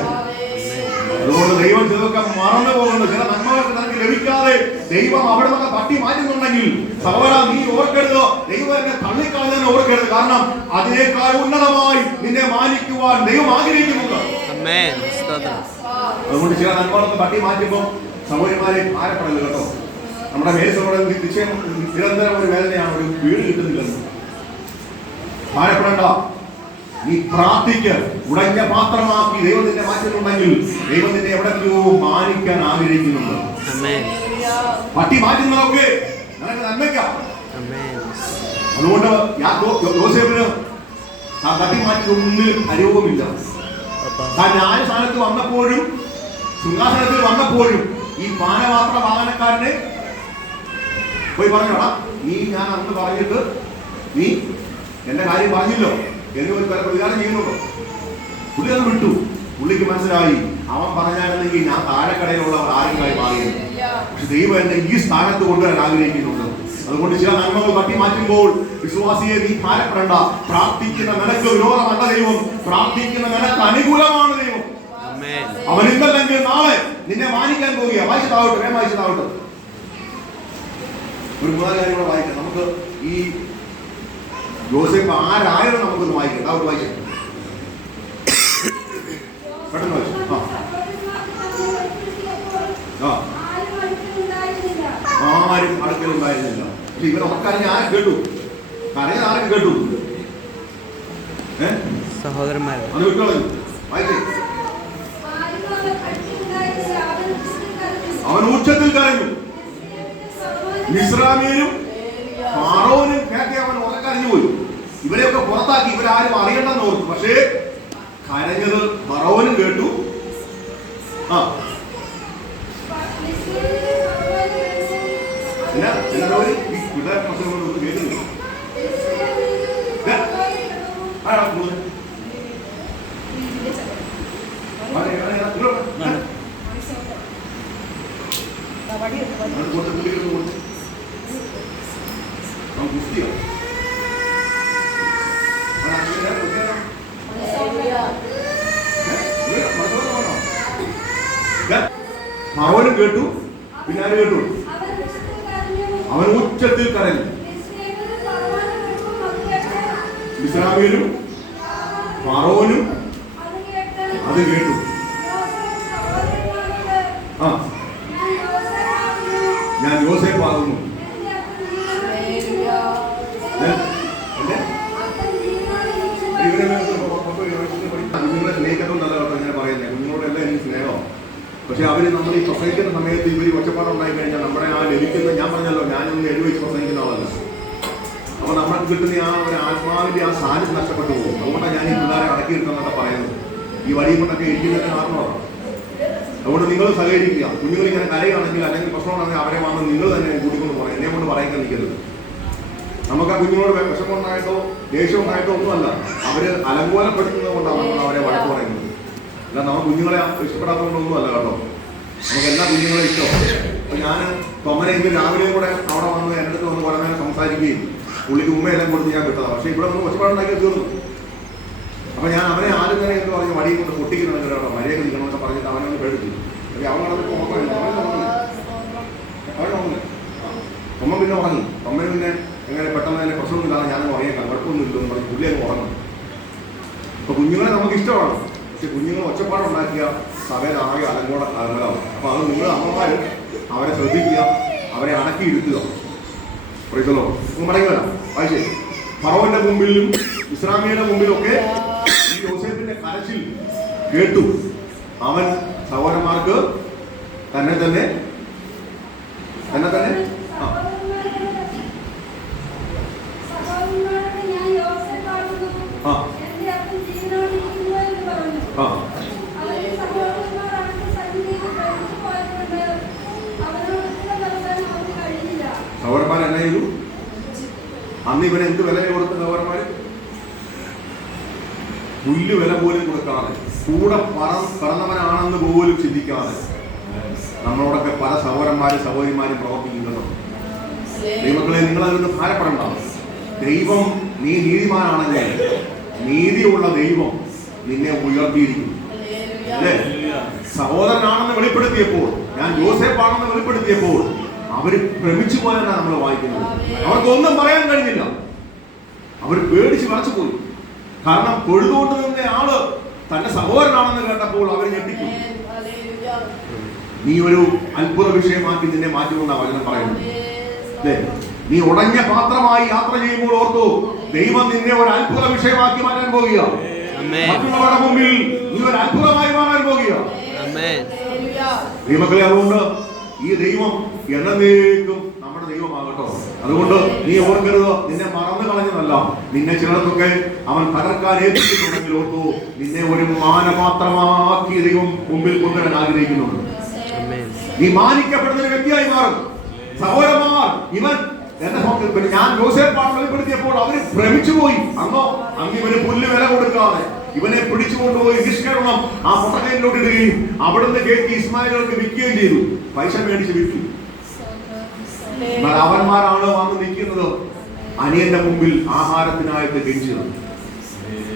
അതുകൊണ്ട് ദൈവം ചിലതൊക്കെ മറന്നു പോകുന്നു. ചില നന്മകൾക്ക് നമുക്ക് ലഭിക്കാതെ ദൈവം അവിടെ നിന്ന് തട്ടി മാറ്റുന്നുണ്ടെങ്കിൽ സഹോദരാ, നീ ഓർക്കരുത്, ദൈവം എന്നെ തള്ളിക്കളഞ്ഞെന്ന് ഓർക്കരുത്. കാരണം അതിനേക്കാൾ ഉന്നതമായി നിന്നെ മാനിക്കുവാൻ ദൈവം ആഗ്രഹിക്കുന്നുണ്ട്. അതുകൊണ്ട് ചില നന്മകളൊക്കെ തട്ടി മാറ്റുമ്പോൾ സഹോദരന്മാരെ ഭാരപ്പെടരുത് കേട്ടോ. നമ്മുടെ മേൽസഭയുടെ നിരന്തരം ഒരു വേദനയാണ്, ഒരു വീട് കിട്ടുന്നില്ലെന്ന്. ഭാരപ്പെടേണ്ട. നീ പ്രാർത്ഥിക്ക്. ഉടഞ്ഞ പാത്രമാക്കി ദൈവം നിന്നെ മാറ്റുന്നുണ്ടെങ്കിൽ ദൈവം നിന്നെ എവിടെയോ മാനിക്കാൻ ആഗ്രഹിക്കുന്നുണ്ട്. പട്ടി മാറ്റുന്നതൊക്കെ നിനക്ക് നന്മയ്ക്കാം. അതുകൊണ്ട് യോസേഫിന് ആ തട്ടി മാറ്റിയൊന്നിലും അരവുമില്ല. താൻ ന്യായസ്ഥാനത്ത് വന്നപ്പോഴും സിംഹാസനത്തിൽ വന്നപ്പോഴും ഈ പാനപാത്ര വാഹനക്കാരനെ പോയി പറഞ്ഞോടാ, നീ ഞാൻ അന്ന് പറഞ്ഞിട്ട് നീ എന്റെ കാര്യം പറഞ്ഞില്ലോ എന്ന് ഒരു പ്രതികാരം ചെയ്യുന്നുണ്ടോ? പുള്ളി അത് വിട്ടു. പുള്ളിക്ക് മനസ്സിലായി അവൻ പറഞ്ഞായിരുന്നെങ്കിൽ ഞാൻ താഴെക്കടയിലുള്ളവർ ആരെങ്കിലും മാറിയത്. പക്ഷെ ദൈവം എന്നെ ഈ സ്ഥാനത്ത് കൊണ്ടുവരാൻ ആഗ്രഹിക്കുന്നുണ്ട്. അതുകൊണ്ട് ചില നന്മകൾ തട്ടി മാറ്റുമ്പോൾ വിശ്വാസിയെ നീ ഭാരപ്പെടേണ്ട. പ്രാർത്ഥിക്കുന്ന നിനക്ക് വിരോധമല്ല ദൈവം, പ്രാർത്ഥിക്കുന്ന നിനക്ക് അനുകൂലമാണ് ദൈവം. അവൻ ഇന്നല്ലെങ്കിൽ നാളെ നിന്നെ മാനിക്കാൻ പോവുക. വായിച്ചതാവട്ടെ, വായിച്ചതാവട്ടെ. ഒരു മൂന്നാല് കാര്യം കൂടെ വായിക്കാം. നമുക്ക് ഈ യോസേഫ് ആരായാലും നമുക്കൊന്ന് വായിക്കാം. അവർ വായിച്ചു പെട്ടെന്ന് വായിച്ചു. ആരും അടുക്കലുണ്ടായിരുന്നില്ല. പക്ഷെ ഇവരെ ഉറക്കാരനെ ആരും കേട്ടു, കരഞ്ഞ ആരും കേട്ടു. സഹോദരന്മാരെ അത് വിട്ടോളൂ. വായിച്ചേ. അവൻ ഉച്ചത്തിൽ കരഞ്ഞു. മിസ്രാമീനും ഫറവോനും കേട്ടി അവൻ ഉറക്കരഞ്ഞു പോയി. ഇവരെയൊക്കെ പുറത്താക്കി, ഇവരാരും അറിയണ്ടെന്ന് ഓർത്തു. പക്ഷേ കരഞ്ഞത് ഫറവോനും കേട്ടു. ഫറവോനും കേട്ടു. പിന്നെ ആര് കേട്ടു? അവൻ ഉച്ചത്തിൽ കരഞ്ഞു. ഇസ്രായേലും ഫറവോനും അത് കേട്ടു. ഞാൻ യോസേഫ് ആകുന്നു. കുഞ്ഞുങ്ങളെ സ്നേഹിക്കണമെന്നല്ല കേട്ടോ ഞാൻ പറയുന്നത്. കുഞ്ഞുങ്ങളോടെല്ലാം എനിക്ക് സ്നേഹമാണ്. പക്ഷെ അവര് നമ്മൾ ഈ പ്രസംഗിക്കുന്ന സമയത്ത് ഇവര് ഒച്ചപ്പാടുണ്ടായി കഴിഞ്ഞാൽ നമ്മുടെ ആ ലഭിക്കുന്ന, ഞാൻ പറഞ്ഞല്ലോ ഞാനൊന്ന് എഴുതിച്ച് പ്രസംഗിക്കുന്ന ആളല്ല. അപ്പൊ നമ്മൾക്ക് കിട്ടുന്ന ആ ഒരു ആത്മാവിന്റെ ആ സാന്നിധ്യം നഷ്ടപ്പെട്ടു പോകും. അതുകൊണ്ടാണ് ഞാൻ ഈ പിള്ളേരെ അടക്കി നിർത്തുന്നതൊക്കെ പറയുന്നത്. ഈ വഴി കൊണ്ടൊക്കെ ഇരിക്കുന്നതിന് കാരണമാണ്. അതുകൊണ്ട് നിങ്ങൾ സഹകരിക്കുക. കുഞ്ഞുങ്ങൾ ഇങ്ങനെ കരയാണെങ്കിൽ അല്ലെങ്കിൽ പ്രശ്നമാണെങ്കിൽ അവരെ വന്ന് നിങ്ങൾ തന്നെ കൂട്ടിക്കൊണ്ട് പോകണം. എന്നെ കൊണ്ട് പറയാൻ നിൽക്കരുത്. നമുക്ക് ആ കുഞ്ഞുങ്ങളോട് വിഷമമുണ്ടായിട്ടോ ദേഷ്യം ഉണ്ടായിട്ടോ ഒന്നുമല്ല. അവര് അലങ്കോലപ്പെടുത്തുന്നത് കൊണ്ടാണ് നമ്മൾ അവരെ വഴക്ക് പറയുന്നത്. അല്ല നമ്മൾ കുഞ്ഞുങ്ങളെ ഇഷ്ടപ്പെടാത്തതുകൊണ്ടൊന്നും അല്ല കേട്ടോ. നമുക്ക് എല്ലാ കുഞ്ഞുങ്ങളെ ഇഷ്ടമാണ്. അപ്പൊ ഞാൻ തൊമ്മനെങ്കിലും രാവിലെയും കൂടെ അവിടെ വന്ന് എൻ്റെ അടുത്ത് വന്ന് കുറേ നേരം സംസാരിക്കുകയും പുള്ളിക്ക് ഉമ്മയെല്ലാം കൊടുത്ത് ഞാൻ വിട്ടതാണ്. പക്ഷെ ഇവിടെ നമ്മൾ ഒച്ചപ്പാടുണ്ടാക്കി തീർന്നു. അപ്പൊ ഞാൻ അവനെ ആരും തന്നെ എന്ന് പറഞ്ഞ് വടിയും കൊണ്ട് പൊട്ടിക്കണം കേട്ടോ, മര്യാദ നിൽക്കണമെന്നൊക്കെ പറഞ്ഞിട്ട് അവനെ ഒന്ന് പേടിച്ചു. പക്ഷെ അവനതൊക്കെ ഓർമ്മയില്ല. തൊമ്മ പിന്നെ ഉറങ്ങി. തൊമ്മന് പിന്നെ എങ്ങനെ പെട്ടെന്ന് തന്നെ പ്രശ്നമൊന്നുമില്ലാതെ ഞാനൊന്നും അറിയാം, കുഴപ്പമൊന്നുമില്ല എന്ന് പറഞ്ഞ് പുള്ളി അങ്ങ് ഉറങ്ങും. അപ്പൊ കുഞ്ഞുങ്ങളെ നമുക്ക് ഇഷ്ടമാണ്. പക്ഷെ കുഞ്ഞുങ്ങൾ ഒച്ചപ്പാടുണ്ടാക്കിയ സഭയിലാകെ അലങ്കോളാവും. അപ്പൊ അത് നിങ്ങൾ അമ്മമാർ അവരെ ശ്രദ്ധിക്കുക, അവരെ അടക്കിയിരുത്തുക. പറയുന്നല്ലോ മടങ്ങി വരാം. വായിച്ചേ. ഫറവോന്റെ മുമ്പിലും ഇസ്രായേലിന്റെ മുമ്പിലൊക്കെ ഈ യോസേഫിന്റെ കരച്ചിൽ കേട്ടു. അവൻ സഹോദരന്മാർക്ക് തന്നെ സഹോദരന്മാർ എന്നെ ചെയ്തു. അന്ന് ഇവനെ എന്ത് വില കൊടുത്ത സഹോദരന്മാര്? പുല്ല് വില പോലും കൊടുക്കാതെ, കൂടെ പറന്നവനാണെന്ന് പോലും ചിന്തിക്കാതെ നമ്മളോടൊക്കെ പല സഹോദരന്മാരും സഹോദരിമാരും പ്രവർത്തിക്കുന്നുണ്ടോ? ദൈവങ്ങളെ നിങ്ങളതൊന്ന് ഭാരപ്പെടണ്ട. ദൈവം, നീ നീതിമാനാണെങ്കിൽ നീതിയുള്ള ദൈവം നിന്നെ ഉയർത്തിയിരിക്കും. അല്ലേ? സഹോദരനാണെന്ന് വെളിപ്പെടുത്തിയപ്പോൾ, ഞാൻ യോസേഫാണെന്ന് വെളിപ്പെടുത്തിയപ്പോൾ അവര് ഭ്രമിച്ചു പോയെന്നാണ് നമ്മൾ വായിക്കുന്നത്. അവർക്കൊന്നും പറയാൻ കഴിഞ്ഞില്ല. അവർ പേടിച്ച് വരച്ചു പോയി. കാരണം തൊഴുതുകൊണ്ട് നിന്ന ആള് തന്റെ സഹോദരനാണെന്ന് കേട്ടപ്പോൾ അവർ ഞെട്ടിക്കും. നീ ഒരു അത്ഭുത വിഷയമാക്കി നിന്നെ മാറ്റുമെന്നാണ് വചനം പറയുന്നത്. അല്ലേ? നീ ഉടഞ്ഞ പാത്രമായി യാത്ര ചെയ്യുമ്പോൾ ഓർത്തു, ദൈവം നിന്നെ ഒരു അത്ഭുത വിഷയമാക്കി മാറ്റാൻ പോകുക. മറ്റുള്ളവരുടെ മുമ്പിൽ നീ ഒരു അത്ഭുതമായി മാറാൻ പോകുക. ദൈവമക്കളെ, അതുകൊണ്ട് ഈ ദൈവം എന്നേക്കും നമ്മുടെ ദൈവമാകട്ടോ. അതുകൊണ്ട് നീ ഓർക്കരുത്, നിന്നെ മറന്നു കളഞ്ഞതല്ല. നിന്നെ ചിലർക്കൊക്കെ അവൻ തകർക്കാൻ ഏൽപ്പിച്ചിട്ടുണ്ടെങ്കിൽ ഓർത്തു, നിന്നെ ഒരു മാനപാത്രമാക്കി ദൈവം മുമ്പിൽ കൊണ്ടുവരാൻ ആഗ്രഹിക്കുന്നുണ്ട്. നീ മാനിക്കപ്പെടുന്ന ഒരു വ്യക്തിയായി മാറും. സഹോദരന്മാർ, ഇവൻ പിന്നെ ഞാൻ യോസേപ്പാണ് വെളിപ്പെടുത്തിയപ്പോൾ അവര് ഭ്രമിച്ചു പോയി. അന്ന് ഇവന് പുല്ല് വില കൊടുക്കാതെ ഇവനെ പിടിച്ചുകൊണ്ടുപോയി നിഷ്കരണം ആ മുട്ടക്കയിലോട്ട് ഇടുകയും അവിടുന്ന് കയറ്റി ഇസ്മായിലുകൾക്ക് വിൽക്കുകയും ചെയ്തു. പൈസ മേടിച്ച് വിറ്റു. എന്നാൽ അവന്മാരാണ് വന്ന് നിൽക്കുന്നത് അനിയന്റെ മുമ്പിൽ ആഹാരത്തിനായിട്ട് കെഞ്ചിയത്.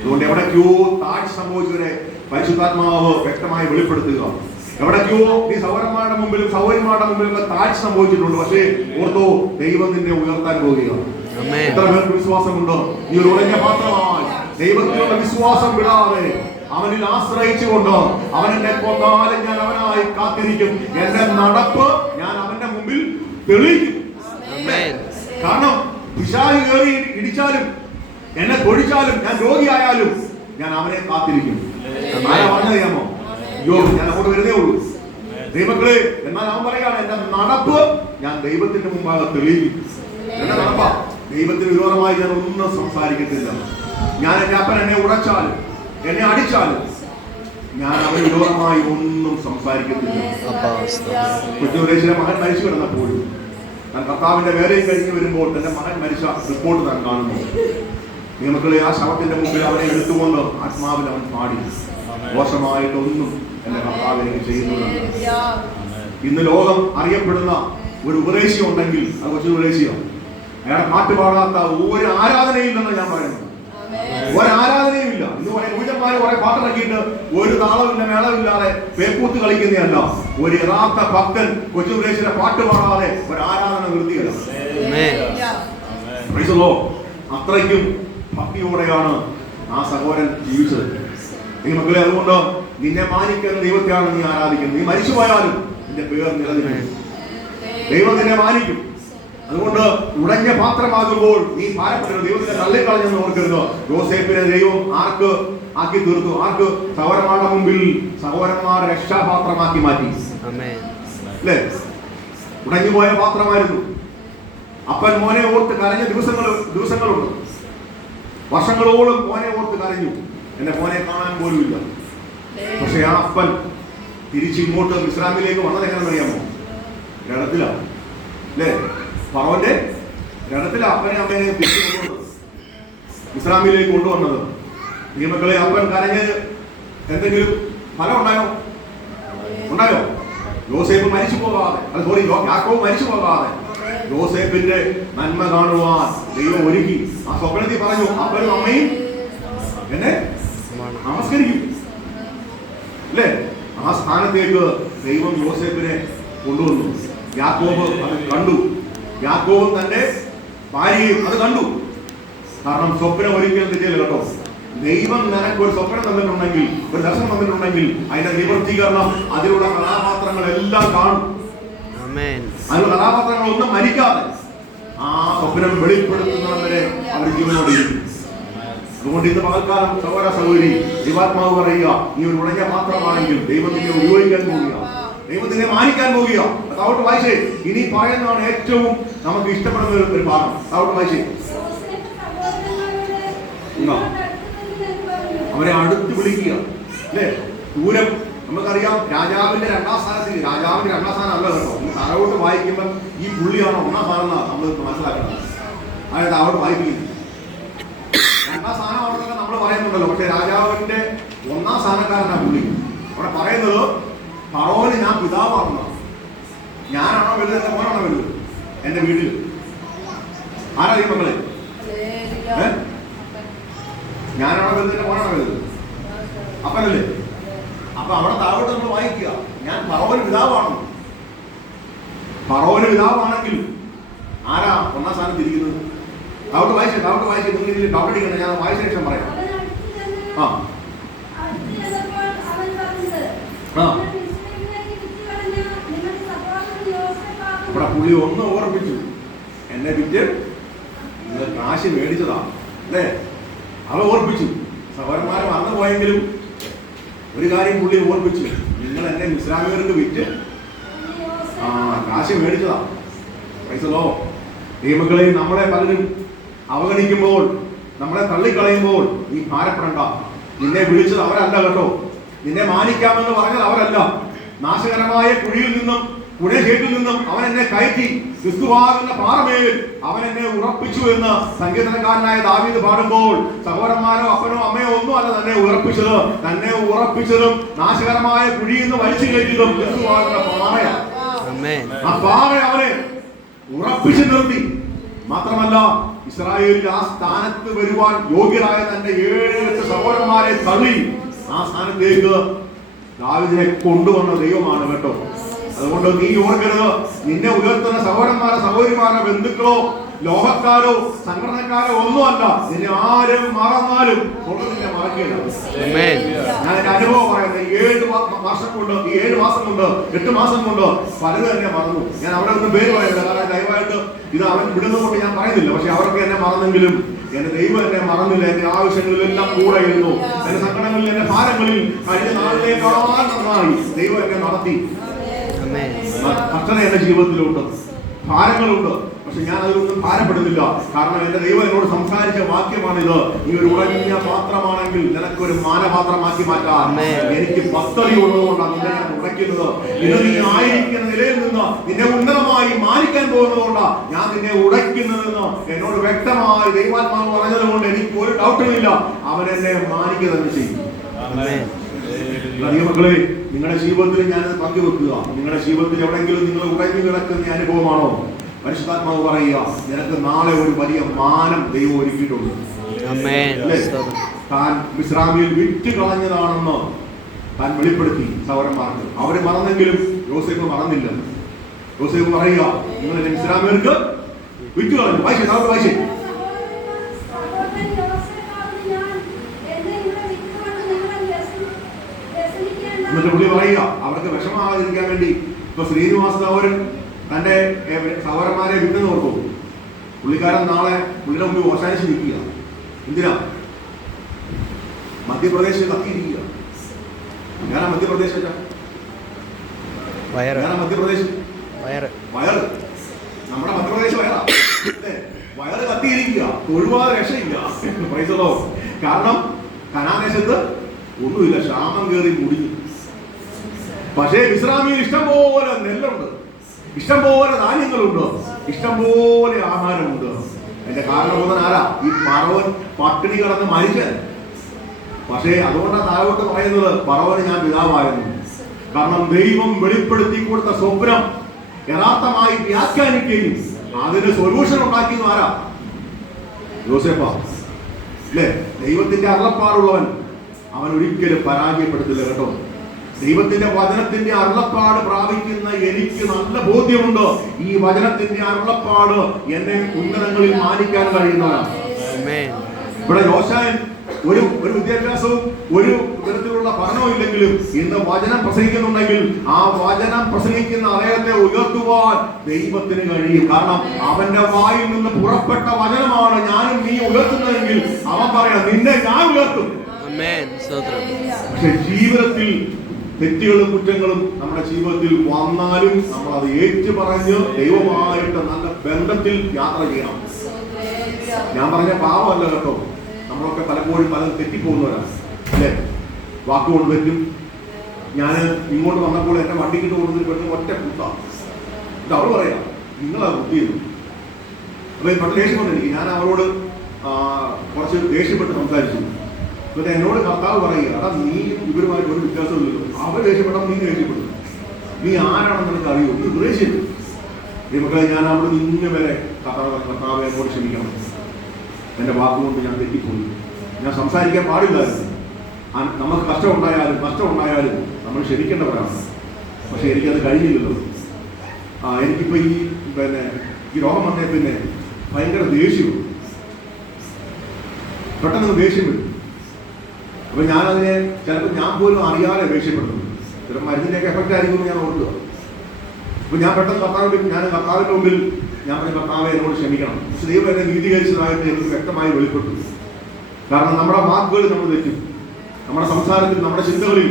അതുകൊണ്ട് എവിടേക്കോ താഴ്ച സംഭവിച്ചവരെ പരിശുദ്ധാത്മാവ് വ്യക്തമായി വെളിപ്പെടുത്തുക. എവിടേക്കോ ഈ സൗരന്മാരുടെ മുമ്പിലും സൗരന്മാരുടെ മുമ്പിലും താഴ്ച സംഭവിച്ചിട്ടുണ്ട്. പക്ഷേ ഓർത്തോ, ദൈവം നിന്നെ ഉയർത്താൻ പോവുകയാണ്. എത്ര പേർക്ക് വിശ്വാസമുണ്ടോ? ഈ ഒരു ഉടഞ്ഞ പാത്രമായി ദൈവത്തിലുള്ള വിശ്വാസം വിടാതെ അവനിൽ ആശ്രയിച്ചുകൊണ്ട് അവൻ എന്നെ കൊന്നാലും ഞാൻ അവനായി കാത്തിരിക്കും, എന്റെ നടപ്പ് ഞാൻ അവന്റെ മുമ്പിൽ തെളിയിക്കും. കാരണം പിശാച് കയറി ഇടിച്ചാലും എന്നെ തൊഴിച്ചാലും ഞാൻ രോഗിയായാലും ഞാൻ അവനെ കാത്തിരിക്കും. ആരാ പറഞ്ഞറിയാമോ? അയ്യോ, ഞാൻ അങ്ങോട്ട് വരുന്നേ ഉള്ളൂ ദൈവങ്ങളെ. എന്നാൽ അവൻ പറയാണ്, എന്റെ നടപ്പ് ഞാൻ ദൈവത്തിന്റെ മുമ്പാകെ തെളിയിക്കും. എന്റെ നടപ്പാ ദൈവത്തിന് വിരോധമായി ഞാൻ ഒന്നും സംസാരിക്കത്തില്ല. ഞാൻ എന്റെ അപ്പൻ എന്നെ ഉടച്ചാലും എന്നെ അടിച്ചാലും ഞാൻ അവന് വിരോധമായി ഒന്നും സംസാരിക്കത്തില്ല. കൊച്ചുദേശിലെ മകൻ മരിച്ചു കിടന്നപ്പോഴും താൻ കർത്താവിന്റെ വേലയും കഴിഞ്ഞ് വരുമ്പോൾ തന്റെ മകൻ മരിച്ച റിപ്പോർട്ട് താൻ കാണുന്നു. നിയമക്കളെ ആ ശവത്തിന്റെ മുമ്പിൽ അവനെ എടുത്തുകൊണ്ട് ആത്മാവിൽ അവൻ പാടി, ദോഷമായിട്ടൊന്നും എന്റെ കർത്താവ് എനിക്ക് ചെയ്യുന്നുണ്ട്. ഇന്ന് ലോകം അറിയപ്പെടുന്ന ഒരു ഉപദേശി ഉണ്ടെങ്കിൽ അത് കൊച്ചു ഉപദേശിയോ? അയാളെ പാട്ട് പാടാത്ത ഒരു ആരാധനയില്ലെന്ന് ഞാൻ പറയുന്നു. ഒരാരാധനയും ഇല്ല. ഇന്ന് കുറെ പൂജന്മാര് കുറെ പാട്ടിറക്കിയിട്ട് ഒരു താളമില്ല മേളമില്ലാതെ പേക്കൂത്ത് കളിക്കുന്നതല്ല. ഒരു യഥാർത്ഥ ഭക്തൻ കൊച്ചു ഉപദേശിയുടെ പാട്ട് പാടാതെ ഒരു ആരാധന നിർത്തിയല്ല. അത്രയ്ക്കും ഭക്തിയോടെയാണ് ആ സഹോദരൻ ജീവിച്ചത്. ഈ മക്കളെ, അതുകൊണ്ട് നിന്നെ മാനിക്കുന്ന ദൈവത്തെയാണ് നീ ആരാധിക്കുന്നത്. നീ മരിച്ചുപോയാലും നിന്റെ പേർ നിലനിൽക്കും. ദൈവം നിന്നെ മാനിക്കും. അതുകൊണ്ട് ഉടഞ്ഞ പാത്രമാകുമ്പോൾ നീ ഭാരപ്പെടരുത്. ദൈവത്തിനെ തള്ളിക്കളഞ്ഞെന്ന് ഓർക്കരുത്. യോസേപ്പിനെ ദൈവം ആർക്ക് ആക്കി തീർത്തു? ആർക്ക്? സഹോദരന്മാരുടെ മുമ്പിൽ സഹോദരന്മാരെ രക്ഷാപാത്രമാക്കി മാറ്റി. അല്ലേ? ഉടഞ്ഞുപോയ പാത്രമായിരുന്നു. അപ്പൻ മോനെ ഓർത്ത് കരഞ്ഞ ദിവസങ്ങളുണ്ട്. വർഷങ്ങളോളം മോനെ ഓർത്ത് കരഞ്ഞു. എന്റെ മോനെ കാണാൻ പോലും ഇല്ല. പക്ഷെ ആ അപ്പൻ തിരിച്ചിങ്ങോട്ട് ഇസ്രായേലിലേക്ക് വന്നത് എങ്ങനെയെന്ന് അറിയാമോ? രഥത്തിലാണ്. അല്ലേ? ഫറവന്റെ രഥത്തിലെ അപ്പനെ അമ്മയെ തിരിച്ചു കൊണ്ടുവന്നത്, ഇസ്രായേലിലേക്ക് കൊണ്ടുവന്നത്. ഈ മക്കളെ, അപ്പൻ കരഞ്ഞത് എന്തെങ്കിലും ഫലം ഉണ്ടായോ? യോസേപ്പ് മരിച്ചു പോകാതെ, യാക്കോബ് മരിച്ചു പോകാതെ യോസേപ്പിന്റെ നന്മ കാണുവാൻ ദൈവം ഒരുക്കി. ആ സ്വപ്നത്തിൽ പറഞ്ഞു, അപ്പനും അമ്മയും എന്നെ നമസ്കരിക്കും. അല്ലേ? ആ സ്ഥാനത്തേക്ക് ദൈവം യോസേപ്പിനെ കൊണ്ടുവന്നു. യാക്കോബ് അത് കണ്ടു. യാക്കോബ് തന്റെ ഭാര്യയും അത് കണ്ടു. കാരണം സ്വപ്നം ഒരിക്കലും തെറ്റില്ല കേട്ടോ. ദൈവം നിനക്ക് ഒരു സ്വപ്നം തന്നിട്ടുണ്ടെങ്കിൽ, ഒരു ദർശനം തന്നിട്ടുണ്ടെങ്കിൽ അതിന്റെ നിവർത്തീകരണം അതിലുള്ള കഥാപാത്രങ്ങളെല്ലാം കാണും. അതിലുള്ള കഥാപാത്രങ്ങളൊന്നും മരിക്കാതെ ആ സ്വപ്നം വെളിപ്പെടുത്തുന്നവരെ അവർ ജീവനോടെ ഇരിക്കും. അതുകൊണ്ട് ഇന്ന് പകൽക്കാലം സഹോദര സഹോദരി, ദൈവാത്മാവ് പറയുക, നീ ഒരു ഉടഞ്ഞ പാത്രമാണെങ്കിൽ ദൈവത്തിനെ ഉപയോഗിക്കാൻ പോവുക, ദൈവത്തിനെ മാനിക്കാൻ പോവുക. താവോട്ട് വായിച്ചേ. ഇനി പറയുന്നതാണ് ഏറ്റവും നമുക്ക് ഇഷ്ടപ്പെടുന്ന ഒരു ഭാഗം. താവോട്ട് വായിച്ചേ. അവരെ അടുത്ത് വിളിക്കുക. അല്ലേ? ദൂരം നമുക്കറിയാം. രാജാവിന്റെ രണ്ടാം സ്ഥാനം അല്ല കേട്ടോ. താഴോട്ട് വായിക്കുമ്പോൾ ഈ പുള്ളിയാണോ ഒന്നാം സ്ഥാനം എന്നാണ് നമ്മൾ മനസ്സിലാക്കുന്നത്. അതായത് താവോട്ട് വായിക്കുന്നത് രണ്ടാം സ്ഥാനം ആണെന്നൊക്കെ നമ്മൾ പറയുന്നുണ്ടല്ലോ. പക്ഷെ രാജാവിന്റെ ഒന്നാം സ്ഥാനക്കാരനാണ് പുള്ളി. അവിടെ പറയുന്നത് ഫറവോന് ഞാൻ പിതാവാണെന്നാണ്. ഞാനാണോ വലുത്, എന്റെ മോനാണോ വലുത്? എന്റെ വീട്ടിൽ ആരാ ഈ മക്കളെ? ഞാനാണോ വലുത്, എന്റെ മോനാണോ വലുത്? അപ്പനല്ലേ? അപ്പൊ അവിടെ താഴോട്ട് നമ്മൾ വായിക്കുക, ഞാൻ ഫറവോന് പിതാവാണെന്ന്. ഫറവോന് പിതാവാണെങ്കിൽ ആരാ ഒന്നാം സ്ഥാനത്ത് ഇരിക്കുന്നത്? താവോട്ട് വായിച്ചേ. നിങ്ങൾ ഇതിൽ ഡൗട്ട് അടിക്കണം. ഞാൻ വായിച്ച ശേഷം പറയാം. ഇവിടെ പുള്ളി ഒന്ന് ഓർമ്മിച്ചു, എന്നെ വിറ്റ് നിങ്ങൾ കാശ് മേടിച്ചതാ. അല്ലേ? അവ ഓർപ്പിച്ചു. സഹോദരന്മാരെ വന്നു പോയെങ്കിലും ഒരു കാര്യം പുള്ളി ഓർപ്പിച്ചു, നിങ്ങൾ എന്നെ ഇസ്ലാമികർക്ക് വിറ്റ് കാശ് മേടിച്ചതാ. പൈസലോ ദൈവങ്ങളെ, നമ്മളെ പലരും അവഗണിക്കുമ്പോൾ, നമ്മളെ തള്ളിക്കളയുമ്പോൾ നീ ഭാരപ്പെടണ്ട. നിന്നെ വിളിച്ചത് അവരല്ല കേട്ടോ. നിന്നെ മാനിക്കാമെന്ന് പറഞ്ഞത് അവരല്ല. നാശകരമായ കുഴിയിൽ നിന്നും, പുഴശേറ്റിൽ നിന്നും അവൻ എന്നെ കയറ്റി ക്രിസ്തുവാകുന്ന പാറമേൽ അവൻ എന്നെ ഉറപ്പിച്ചു എന്ന് സങ്കീർത്തനക്കാരനായ ദാവീദ് പാടുമ്പോൾ സഹോദരന്മാരോ അപ്പനോ അമ്മയോ ഒന്നും അല്ല തന്നെ ഉറപ്പിച്ചതും നാശകരമായ കുഴിയിൽ നിന്ന് വലിച്ചു കയറ്റിയതും ക്രിസ്തുവാകുന്ന പാറയാണ്. ആ പാറ അവനെ ഉറപ്പിച്ചു നിർത്തി. മാത്രമല്ല, ഇസ്രായേലിൽ ആ സ്ഥാനത്ത് വരുവാൻ യോഗ്യരായ തന്റെ 7-8 സഹോദരന്മാരെ തള്ളി ആ സ്ഥാനത്തേക്ക് ദാവീദിനെ കൊണ്ടുവന്ന ദൈവമാണ് കേട്ടോ. അതുകൊണ്ട് നീ ഓർക്കരുത്, നിന്നെ ഉയർത്തുന്ന സഹോദരന്മാരോ സഹോദരിമാരോ ബന്ധുക്കളോ ലോകക്കാരോ സംഘടനക്കാരോ ഒന്നുമല്ല. നിന്നെ ആരും മറന്നാലും നിന്നെ മറക്കില്ല. ഞാൻ എന്റെ അനുഭവം പറയുന്നത്, 7 വർഷം കൊണ്ട്, ഈ 7 മാസം കൊണ്ട്, 8 മാസം കൊണ്ട് പലരും എന്നെ മറന്നു. ഞാൻ അവിടെ ഒന്നും പേര് പറയുന്നില്ല, കാരണം ദയവായിട്ട് ഇത് അവൻ വിടുന്നതുകൊണ്ട് ഞാൻ പറയുന്നില്ല. പക്ഷെ അവർക്ക് എന്നെ മറന്നെങ്കിലും എന്റെ ദൈവം എന്നെ മറന്നില്ല. എന്റെ ആവശ്യങ്ങളിലെല്ലാം കൂടെ ഇരുന്നു. എന്റെ സങ്കടങ്ങളിൽ, എന്റെ ഭാരങ്ങളിൽ കഴിഞ്ഞ നാളിലേക്കാൾ നന്നായി ദൈവം എന്നെ നടത്തി. കഷ്ടത എന്റെ ജീവിതത്തിലുണ്ട്, ഭാരങ്ങളുണ്ട്. പക്ഷെ ഞാൻ അതിലൊന്നും ഭാരപ്പെടുന്നില്ല. കാരണം എന്റെ ദൈവം എന്നോട് സംസാരിച്ച വാക്യമാണിത്: നീ ഒരു ഉടഞ്ഞ പാത്രമാണെങ്കിൽ നിനക്കൊരു മാനപാത്രമാക്കി മാറ്റാം. എനിക്ക് പദ്ധതി ഉള്ളതുകൊണ്ടാണ് നിന്നെ ഞാൻ ഉടയ്ക്കുന്നത്. ഇന്ന് നീ ആയിരിക്കുന്ന നിലയിൽ നിന്ന് നിന്നെ ഉന്നതമായി മാനിക്കാൻ പോകുന്നതുകൊണ്ടാണ് ഞാൻ നിന്നെ ഉടയ്ക്കുന്നതെന്ന് എന്നോട് വ്യക്തമായി ദൈവാത്മാവ് പറഞ്ഞത് കൊണ്ട് എനിക്ക് ഒരു ഡൗട്ടുമില്ല. അവൻ എന്നെ മാനിക്കുക തന്നെ ചെയ്യും. മക്കളെ, നിങ്ങളുടെ ജീവിതത്തിൽ ഞാനത് പങ്കുവെക്കുക. നിങ്ങളുടെ ജീവിതത്തിൽ എവിടെയെങ്കിലും നിങ്ങൾ ഉടഞ്ഞു കിടക്കുന്ന അനുഭവമാണോ? പരിശുദ്ധാത്മാവ് പറയുക, നിനക്ക് നാളെ ഒരു വലിയ മാനം ദൈവം ഒരുക്കിയിട്ടുണ്ട്. താൻ ഇസ്രായേൽ വിറ്റ് കളഞ്ഞതാണെന്ന് താൻ വെളിപ്പെടുത്തി സഹോദരന്മാർക്ക്. അവര് മറന്നെങ്കിലും യോസേഫ് മറന്നില്ല. യോസേഫ് പറയുക, നിങ്ങൾ ഇസ്രായേൽക്ക് വിറ്റ് കളഞ്ഞു. വായിച്ചേ, നമുക്ക് വായിച്ചേ. എന്നിട്ട് പുള്ളി പറയുക, അവർക്ക് വിഷമാകാതിരിക്കാൻ വേണ്ടി ഇപ്പൊ ശ്രീനിവാസ സഹോദരൻ തന്റെ സഹോദരന്മാരെ വിട്ടെന്ന് ഓർത്തു. പുള്ളിക്കാരൻ നാളെ പുള്ളിയുടെ മുമ്പിൽ ഓശാനിച്ച് നിൽക്കുക. എന്തിനാ? മധ്യപ്രദേശിൽ കത്തിയിരിക്കുക. ഞാനാ മധ്യപ്രദേശ്, മധ്യപ്രദേശ് വയറ്, നമ്മുടെ മധ്യപ്രദേശ് വയറ് കത്തിയിരിക്കുക. തൊഴുവാതെ രക്ഷയില്ല. പ്രൈസലോ. കാരണം കനാദേശത്ത് ഒന്നുമില്ല, ക്ഷാമം കയറി മുടിഞ്ഞു. പക്ഷേ ഇസ്രായേലിൽ ഇഷ്ടംപോലെ നെല്ലുണ്ട്, ഇഷ്ടംപോലെ ധാന്യങ്ങളുണ്ട്, ഇഷ്ടംപോലെ ആഹാരമുണ്ട്. അതിന്റെ കാരണബോധൻ ആരാ? ഈ ഫറവോൻ പട്ടിണി കിടന്ന് മരിച്ചൻ. പക്ഷേ അതുകൊണ്ടാണ് താഴോട്ട് പറയുന്നത്, ഫറവോന് ഞാൻ പിതാവായിരുന്നു. കാരണം ദൈവം വെളിപ്പെടുത്തി കൊടുത്ത സ്വപ്നം യഥാർത്ഥമായി വ്യാഖ്യാനിക്കുകയും അതിന് സൊല്യൂഷൻ ഉണ്ടാക്കിയത് ആരാ? യോസേഫാ. അല്ലേ? ദൈവത്തിന്റെ അരുളപ്പാടുള്ളവൻ അവൻ ഒരിക്കലും പരാജയപ്പെടുത്തില്ല കേട്ടോ. ദൈവത്തിന്റെ വചനത്തിന്റെ അരുളപ്പാട് പ്രാപിക്കുന്ന എനിക്ക് നല്ല ബോധ്യമുണ്ട്. ഈ വചനത്തിന്റെ അരുളപ്പാട് എന്നെ ഉന്നതങ്ങളിൽ മാനിക്കാൻ കഴിയുന്നവരാണ്. ഇവിടെ യോശായൻ ഒരു വിദ്യാഭ്യാസവും ഒരു തരത്തിലുള്ള പഠനവും ഇല്ലെങ്കിലും ഇന്ന് വചനം പ്രസംഗിക്കുന്നുണ്ടെങ്കിൽ ആ വചനം പ്രസംഗിക്കുന്ന അദ്ദേഹത്തെ ഉയർത്തുവാൻ ദൈവത്തിന് കഴിയും. കാരണം അവന്റെ വായിൽ നിന്ന് പുറപ്പെട്ട വചനമാണ് ഞാനും നീ ഉയർത്തുന്നതെങ്കിൽ അവൻ പറയാം, നിന്നെ ഞാൻ ഉയർത്തും. പക്ഷെ ജീവിതത്തിൽ തെറ്റുകളും കുറ്റങ്ങളും നമ്മുടെ ജീവിതത്തിൽ വന്നാലും നമ്മൾ അത് ഏറ്റു പറഞ്ഞ് ദൈവമായിട്ട് നല്ല ബന്ധത്തിൽ യാത്ര ചെയ്യണം. ഞാൻ പറഞ്ഞ പാവമല്ല കേട്ടോ. നമ്മളൊക്കെ പലപ്പോഴും പലരും തെറ്റിപ്പോകുന്നവരാണ്, അല്ലേ? വാക്കുകൊണ്ട് തെറ്റും. ഞാൻ ഇങ്ങോട്ട് വന്നപ്പോൾ എന്റെ വണ്ടിക്കിട്ട് കൊണ്ടുവന്നിട്ട് പെട്ടെന്ന് ഒറ്റ കുത്താണ്. എന്നിട്ട് അവൾ പറയാം, നിങ്ങളത് കുത്തിയിരുന്നു. അപ്പൊ പെട്ടെന്ന് ദേഷ്യം വന്നു എനിക്ക്. ഞാൻ അവരോട് കുറച്ച് ദേഷ്യപ്പെട്ട് സംസാരിച്ചു. എന്നിട്ട് എന്നോട് കർത്താവ് പറയുക, അതാ നീ ഇവരുമായിട്ട് ഒരു വ്യത്യാസമില്ലല്ലോ. അവർ ദേഷ്യപ്പെട്ടാൽ നീ ദേഷ്യപ്പെടുന്നു. നീ ആരാണെന്ന് നിനക്ക് അറിയൂ, നീ ദേഷ്യപ്പെട്ടു. ഈ മക്കളെ, ഞാൻ അവിടെ നിന്ന് വരെ കർത്താവ് എന്നോട് ക്ഷമിക്കണം, എൻ്റെ വാക്കുകൊണ്ട് ഞാൻ തെറ്റിപ്പോയി, ഞാൻ സംസാരിക്കാൻ പാടില്ലായിരുന്നു. നമുക്ക് നഷ്ടമുണ്ടായാലും നമ്മൾ ക്ഷമിക്കേണ്ടവരാണ്. പക്ഷെ എനിക്കത് കഴിഞ്ഞില്ലല്ലോ. എനിക്കിപ്പോൾ ഈ രോഗം വന്നേ പിന്നെ ഭയങ്കര ദേഷ്യവും, പെട്ടെന്ന് ദേഷ്യം വരും. അപ്പൊ ഞാനതിനെ ചിലപ്പോൾ ഞാൻ പോലും അറിയാതെ ദേഷ്യപ്പെടുന്നു. ചില മരുന്നിൻ്റെയൊക്കെ എഫക്റ്റ് ആയിരിക്കും ഞാൻ ഓർക്കുക. അപ്പൊ ഞാൻ പെട്ടെന്ന് കർത്താവിന്റെ മുമ്പിൽ ഞാൻ പറഞ്ഞ, കർത്താവെ എന്നോട് ക്ഷമിക്കണം. പക്ഷെ ദൈവം എന്നെ നീതീകരിച്ചതായിട്ട് എനിക്ക് വ്യക്തമായി വെളിപ്പെട്ടു. കാരണം നമ്മുടെ വാക്കുകളിൽ നമ്മൾ തെറ്റും, നമ്മുടെ സംസാരത്തിൽ, നമ്മുടെ ചിന്തകളിൽ,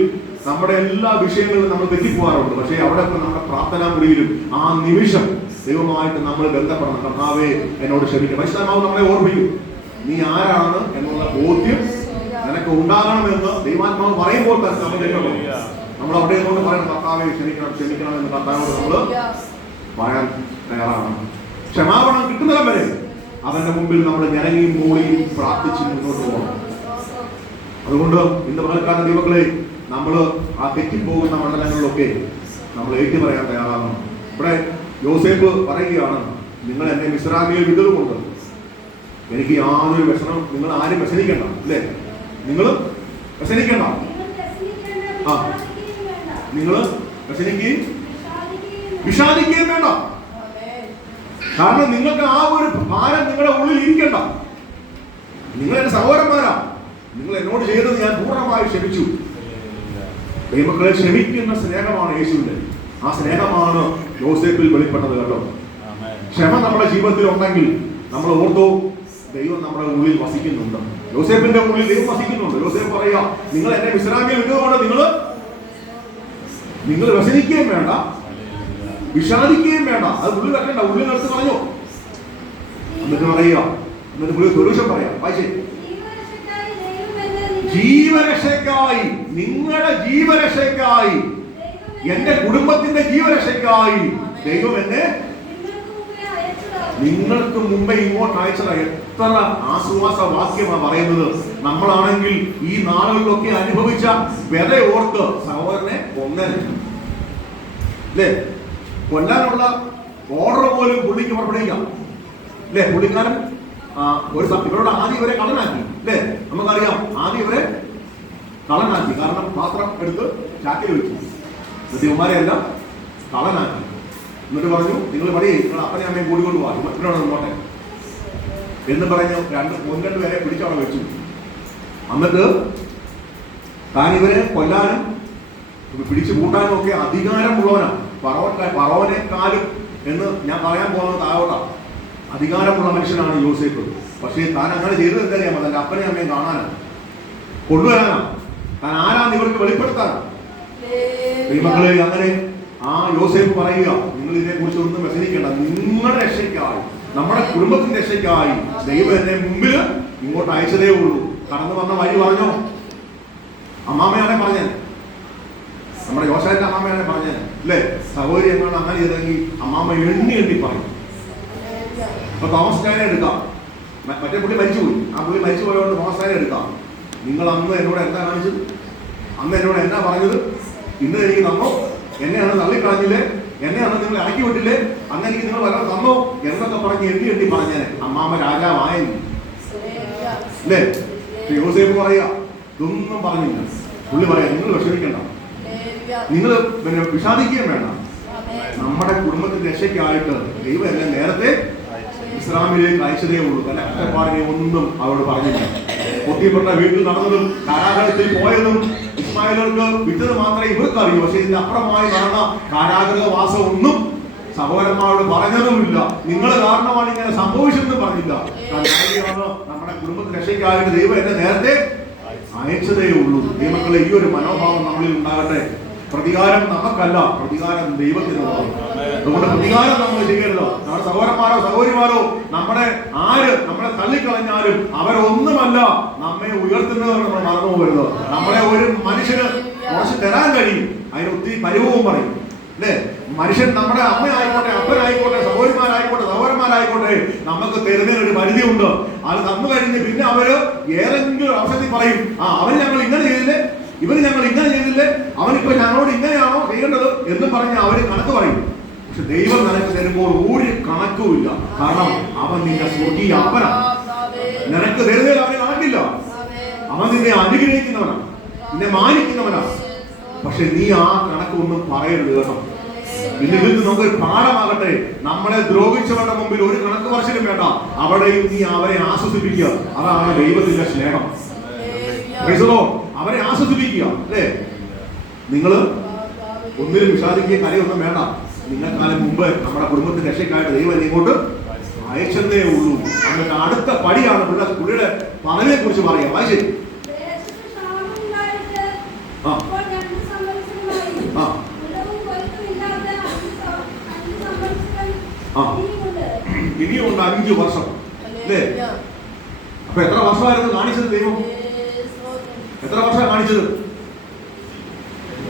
നമ്മുടെ എല്ലാ വിഷയങ്ങളിലും നമ്മൾ തെറ്റിപ്പോകാറുണ്ട്. പക്ഷേ അവിടെ ഇപ്പം നമ്മുടെ പ്രാർത്ഥനാ മുറിയിലും ആ നിമിഷം ദൈവമായിട്ട് നമ്മൾ ബന്ധപ്പെടണം. കർത്താവെ എന്നോട് ക്ഷമിക്കണം. പരിശുദ്ധാത്മാവ് നമ്മളെ ഓർമ്മിക്കും, നീ ആരാണ് എന്നുള്ള ബോധ്യം നിനക്ക് ഉണ്ടാകണമെന്ന് ദൈവാത്മാവ് പറയുമ്പോൾ തന്നെ നമ്മൾ അവിടെ നിന്നുകൊണ്ട് പറയണം, കർത്താവെ ക്ഷമിക്കണം എന്ന് കർത്താവിനോട് നമ്മൾ പറയാൻ തയ്യാറാണ്. ക്ഷമാപണം കിട്ടുന്നിടം വരെ അവന്റെ മുമ്പിൽ നമ്മൾ ഞരങ്ങിയും മൂളിയും പ്രാർത്ഥിച്ച് മുന്നോട്ട് പോകണം. അതുകൊണ്ട് ഇന്ന് പകൽക്കാലം ദൈവങ്ങളെ നമ്മൾ ആ തെറ്റിപ്പോകുന്ന മണ്ഡലങ്ങളിലൊക്കെ നമ്മൾ ഏറ്റു പറയാൻ തയ്യാറാകണം. ഇവിടെ യോസേഫ് പറയുകയാണ്, നിങ്ങൾ എന്നെ മിസ്രാമിയിൽ വിതറുകൊണ്ട് എനിക്ക് യാതൊരു വ്യസനം, നിങ്ങൾ ആരും വ്യസനിക്കണ്ട, അല്ലേ? നിങ്ങൾ വ്യസനിക്കണ്ട, നിങ്ങൾ വ്യസനിക്കുകയും വിഷാദിക്കുകയും വേണ്ട. കാരണം നിങ്ങൾക്ക് ആ ഒരു ഭാരം നിങ്ങളുടെ ഉള്ളിൽ ഇരിക്കണ്ട. നിങ്ങൾ എന്റെ സഹോദരന്മാരാ, നിങ്ങൾ എന്നോട് ചെയ്തത് ഞാൻ പൂർണ്ണമായി ക്ഷമിച്ചു. ദൈവമക്കളെ, ക്ഷമിക്കുന്ന സ്നേഹമാണ് യേശുവിന്റെ. ആ സ്നേഹമാണ് യോസേഫിൽ വെളിപ്പെട്ടത് കേട്ടോ. ക്ഷമ നമ്മുടെ ജീവിതത്തിൽ ഉണ്ടെങ്കിൽ നമ്മൾ ഓർത്തോ, ദൈവം നമ്മുടെ ഉള്ളിൽ വസിക്കുന്നുണ്ട്. യോസേഫിന്റെ ഉള്ളിൽ ദൈവം വസിക്കുന്നുണ്ട്. യോസേഫ് പറയാ, നിങ്ങൾ എന്നെ വിശ്രാമിയിൽ വിട്ടതുകൊണ്ട് നിങ്ങൾ വ്യസനിക്കുകയും വേണ്ട, വിഷാദിക്കുകയും വേണ്ട. അത് ഉള്ളിൽ വെക്കണ്ട, ഉള്ളിൽ നിർത്തി കളഞ്ഞോ. എന്നിട്ട് പറയുക, എന്നിട്ട് പുള്ളി സൊല്യൂഷൻ പറയാം. വായിച്ചേ, ജീവരക്ഷയ്ക്കായി, നിങ്ങളുടെ ജീവരക്ഷയ്ക്കായി, എന്റെ കുടുംബത്തിന്റെ ജീവരക്ഷയ്ക്കായി ദൈവം എന്നെ നിങ്ങൾക്ക് മുമ്പേ ഇങ്ങോട്ട് അയച്ചതാ. എത്ര ആശ്വാസ വാക്യമാണ് പറയുന്നത്. നമ്മളാണെങ്കിൽ ഈ നാളുകളിലൊക്കെ അനുഭവിച്ച വ്യത ഓർത്ത് സഹോദരനെ അല്ലേ, കൊല്ലാനുള്ള ഓർഡർ പോലും പുള്ളിക്ക് പുറപ്പെടുവിക്കാം, അല്ലേ? പുള്ളിക്കാരൻ ഇവരോട് ആദ്യം ഇവരെ കള്ളനാക്കി, അല്ലേ? നമുക്കറിയാം, ആദ്യം ഇവരെ കള്ളനാക്കി. കാരണം പാത്രം എടുത്ത് ചാക്കിൽ വെച്ചു, ദൈവന്മാരെ എല്ലാം കള്ളനാക്കി. എന്നിട്ട് പറഞ്ഞു, നിങ്ങൾ പറയേ, നിങ്ങൾ അപ്പനെ അമ്മയും കൂടിക്കൊണ്ട് പോകാം, മറ്റൊരാൾ നോട്ടെ എന്ന് പറഞ്ഞ് രണ്ട് പേരെ പിടിച്ചവിടെ വെച്ചു. എന്നിട്ട് താൻ ഇവരെ കൊല്ലാനും പിടിച്ചു കൂട്ടാനും ഒക്കെ അധികാരമുള്ളവനാണ്. ഫറവോനേക്കാളും എന്ന് ഞാൻ പറയാൻ പോകുന്നത് താഴോട്ടാണ്. അധികാരമുള്ള മനുഷ്യനാണ് യോസേഫ്. പക്ഷേ താൻ അങ്ങനെ ചെയ്തത് എന്തറിയാമോ? തന്റെ അപ്പനെയും അമ്മയും കാണാനാണ്, കൊണ്ടുവരാനാണ്, താൻ ആരാന്ന് ഇവർക്ക് വെളിപ്പെടുത്താനാണ്. ദൈവമക്കളെ, അങ്ങനെ ആ യോസേഫ് പറയുക, നിങ്ങൾ ഇതിനെ കുറിച്ച് ഒന്നും വ്യസനിക്കേണ്ട, നിങ്ങളുടെ രക്ഷയ്ക്കായി, നമ്മുടെ കുടുംബത്തിന്റെ രക്ഷയ്ക്കായി ദൈവം എന്നെ മുമ്പിൽ ഇങ്ങോട്ട് അയച്ചതേ ഉള്ളൂ. കടന്നു വന്ന വഴി പറഞ്ഞോ, അമ്മാമയാണെ പറഞ്ഞേ, നമ്മുടെ യോശാന്റെ അമ്മാമയാണെ പറഞ്ഞേ, അല്ലേ? സഹോദരി എന്നാണ് അങ്ങനെ ചെയ്തെങ്കിൽ അമ്മാമ്മ എണ്ണി പറയും. അപ്പൊ തോമസ് ചായനെ എടുക്കാം, മറ്റേ പുള്ളി മരിച്ചുപോയി, ആ പുള്ളി മരിച്ചു പോയതുകൊണ്ട് തോമസ് ചായനെ എടുക്കാം. നിങ്ങൾ അന്ന് എന്നോട് എന്താ കാണിച്ചത്? അന്ന് എന്നോട് എന്താ പറഞ്ഞത്? ഇന്ന് എനിക്ക് തന്നോ? എന്നെയാണ് തള്ളിക്കളഞ്ഞില്ലേ? എന്നെയാണ് നിങ്ങൾ ഇറക്കി വിട്ടില്ലേ? അന്ന് എനിക്ക് നിങ്ങൾ വരാൻ തന്നോ എന്നൊക്കെ പറഞ്ഞ് എണ്ണി പറഞ്ഞേനെ. അമ്മാമ്മ രാജാവായെങ്കിൽ, അല്ലേ? യോസേഫ് പറയാ, ഇതൊന്നും പറഞ്ഞില്ല. പുള്ളി പറയാ, നിങ്ങൾ വിഷമിക്കണ്ട, നിങ്ങൾ പിന്നെ വിഷാദിക്കുകയും വേണ്ട, നമ്മുടെ കുടുംബത്തിന്റെ രക്ഷയ്ക്കായിട്ട് ദൈവം എന്നെ നേരത്തെ ഇസ്ലാമിലേക്ക് അയച്ചതേ ഉള്ളൂ. തന്റെ കഷ്ടപ്പാടിനെ ഒന്നും അവരോട് പറഞ്ഞില്ല. പൊട്ടിപ്പെട്ട വീട്ടിൽ നടന്നതും കാരാഗ്രഹത്തിൽ പോയതും ഇസ്മായിലുകൾക്ക് വിറ്റത് മാത്രമേ ഇവർക്ക് അറിയൂ. പക്ഷെ ഇതിന്റെ അപ്പുറമായി നടന്ന കാരാഗ്രഹവാസം ഒന്നും സഹോദരന്മാരോട് പറഞ്ഞതുമില്ല. നിങ്ങൾ കാരണമാണ് ഇങ്ങനെ സംഭവിച്ചതെന്ന് പറഞ്ഞില്ല. നമ്മുടെ കുടുംബത്തിന്റെ രക്ഷയ്ക്കായിട്ട് ദൈവം എന്നെ നേരത്തെ അയച്ചതേ ഉള്ളൂ. ദൈവമക്കളെ, ഈ ഒരു മനോഭാവം നമ്മളിൽ ഉണ്ടാകട്ടെ. പ്രതികാരം നമുക്കല്ല, പ്രതികാരം ദൈവത്തിനുള്ളതാണ്. അതുകൊണ്ട് പ്രതികാരം നമ്മൾ ചെയ്യരുത്. നമ്മുടെ സഹോദരന്മാരോ സഹോദരിമാരോ നമ്മളെ തള്ളിക്കളഞ്ഞാലും അവരൊന്നുമല്ല നമ്മെ ഉയർത്തുന്നത് നമ്മൾ മറന്നു പോകരുത്. നമ്മളെ ഒരു മനുഷ്യന് കുറച്ച് തരാൻ കഴിയും, അതിന് ഒത്തിരി പരിഭവവും പറയും, അല്ലേ? മനുഷ്യൻ നമ്മുടെ അമ്മയായിക്കോട്ടെ, അപ്പനായിക്കോട്ടെ, സഹോദരന്മാരായിക്കോട്ടെ നമുക്ക് തരുന്നതിനൊരു പരിധിയുണ്ട്. അത് തന്നു കഴിഞ്ഞ് പിന്നെ അവര് ഏതെങ്കിലും അവസരത്തിൽ പറയും, അവര് ഞങ്ങൾ ഇങ്ങനെ ചെയ്തില്ലേ, ഇവര് ഞങ്ങൾ ഇങ്ങനെ ചെയ്തില്ലേ, അവനിപ്പോ ഞങ്ങളോട് ഇങ്ങനെയാണോ ചെയ്യേണ്ടത് എന്ന് പറഞ്ഞ് അവര് കണക്ക് പറയും. പക്ഷെ ദൈവം നിനക്ക് തരുമ്പോൾ ഒരു കണക്കുമില്ല. കാരണം അവൻ നിന്റെ സ്വർഗീയ അപ്പനാണ്. നിനക്ക് തരുന്നതിൽ അവന് കണക്കില്ല. അവൻ നിന്നെ അനുഗ്രഹിക്കുന്നവനാണ്, നിന്നെ മാനിക്കുന്നവനാണ്. പക്ഷെ നീ ആ കണക്കൊന്നും പറയരുത് കേട്ടോ. പിന്നെ ഇതിൽ നമുക്കൊരു പാഠമാകട്ടെ. നമ്മളെ ദ്രോഹിച്ചവരുടെ മുമ്പിൽ ഒരു കണക്ക് പറച്ചിലും വേണ്ട. അവിടെയും നീ അവരെ ആശ്വസിപ്പിക്കുക. അതാണ് ദൈവത്തിന്റെ സ്നേഹം. അവരെ ആസ്വദിപ്പിക്കുക, അല്ലേ? നിങ്ങൾ ഒന്നിനും വിഷാദിക്കുക, കരയൊന്നും വേണ്ട. നിങ്ങൾക്കാലം മുമ്പ് നമ്മുടെ കുടുംബത്തിന്റെ രക്ഷയ്ക്കായിട്ട് ദൈവം ഇങ്ങോട്ട് അയച്ചതേ ഉള്ളൂ. എന്നിട്ട് അടുത്ത പടിയാണ് പുള്ളിയുടെ പദവിയെ കുറിച്ച് പറയാം. വായിച്ചേ, ഇനിയുണ്ട് 5 വർഷം, അല്ലേ? അപ്പൊ എത്ര വർഷമായിരുന്നു കാണിച്ചത് ദൈവം? എത്ര വർഷമാണ് കാണിച്ചത്?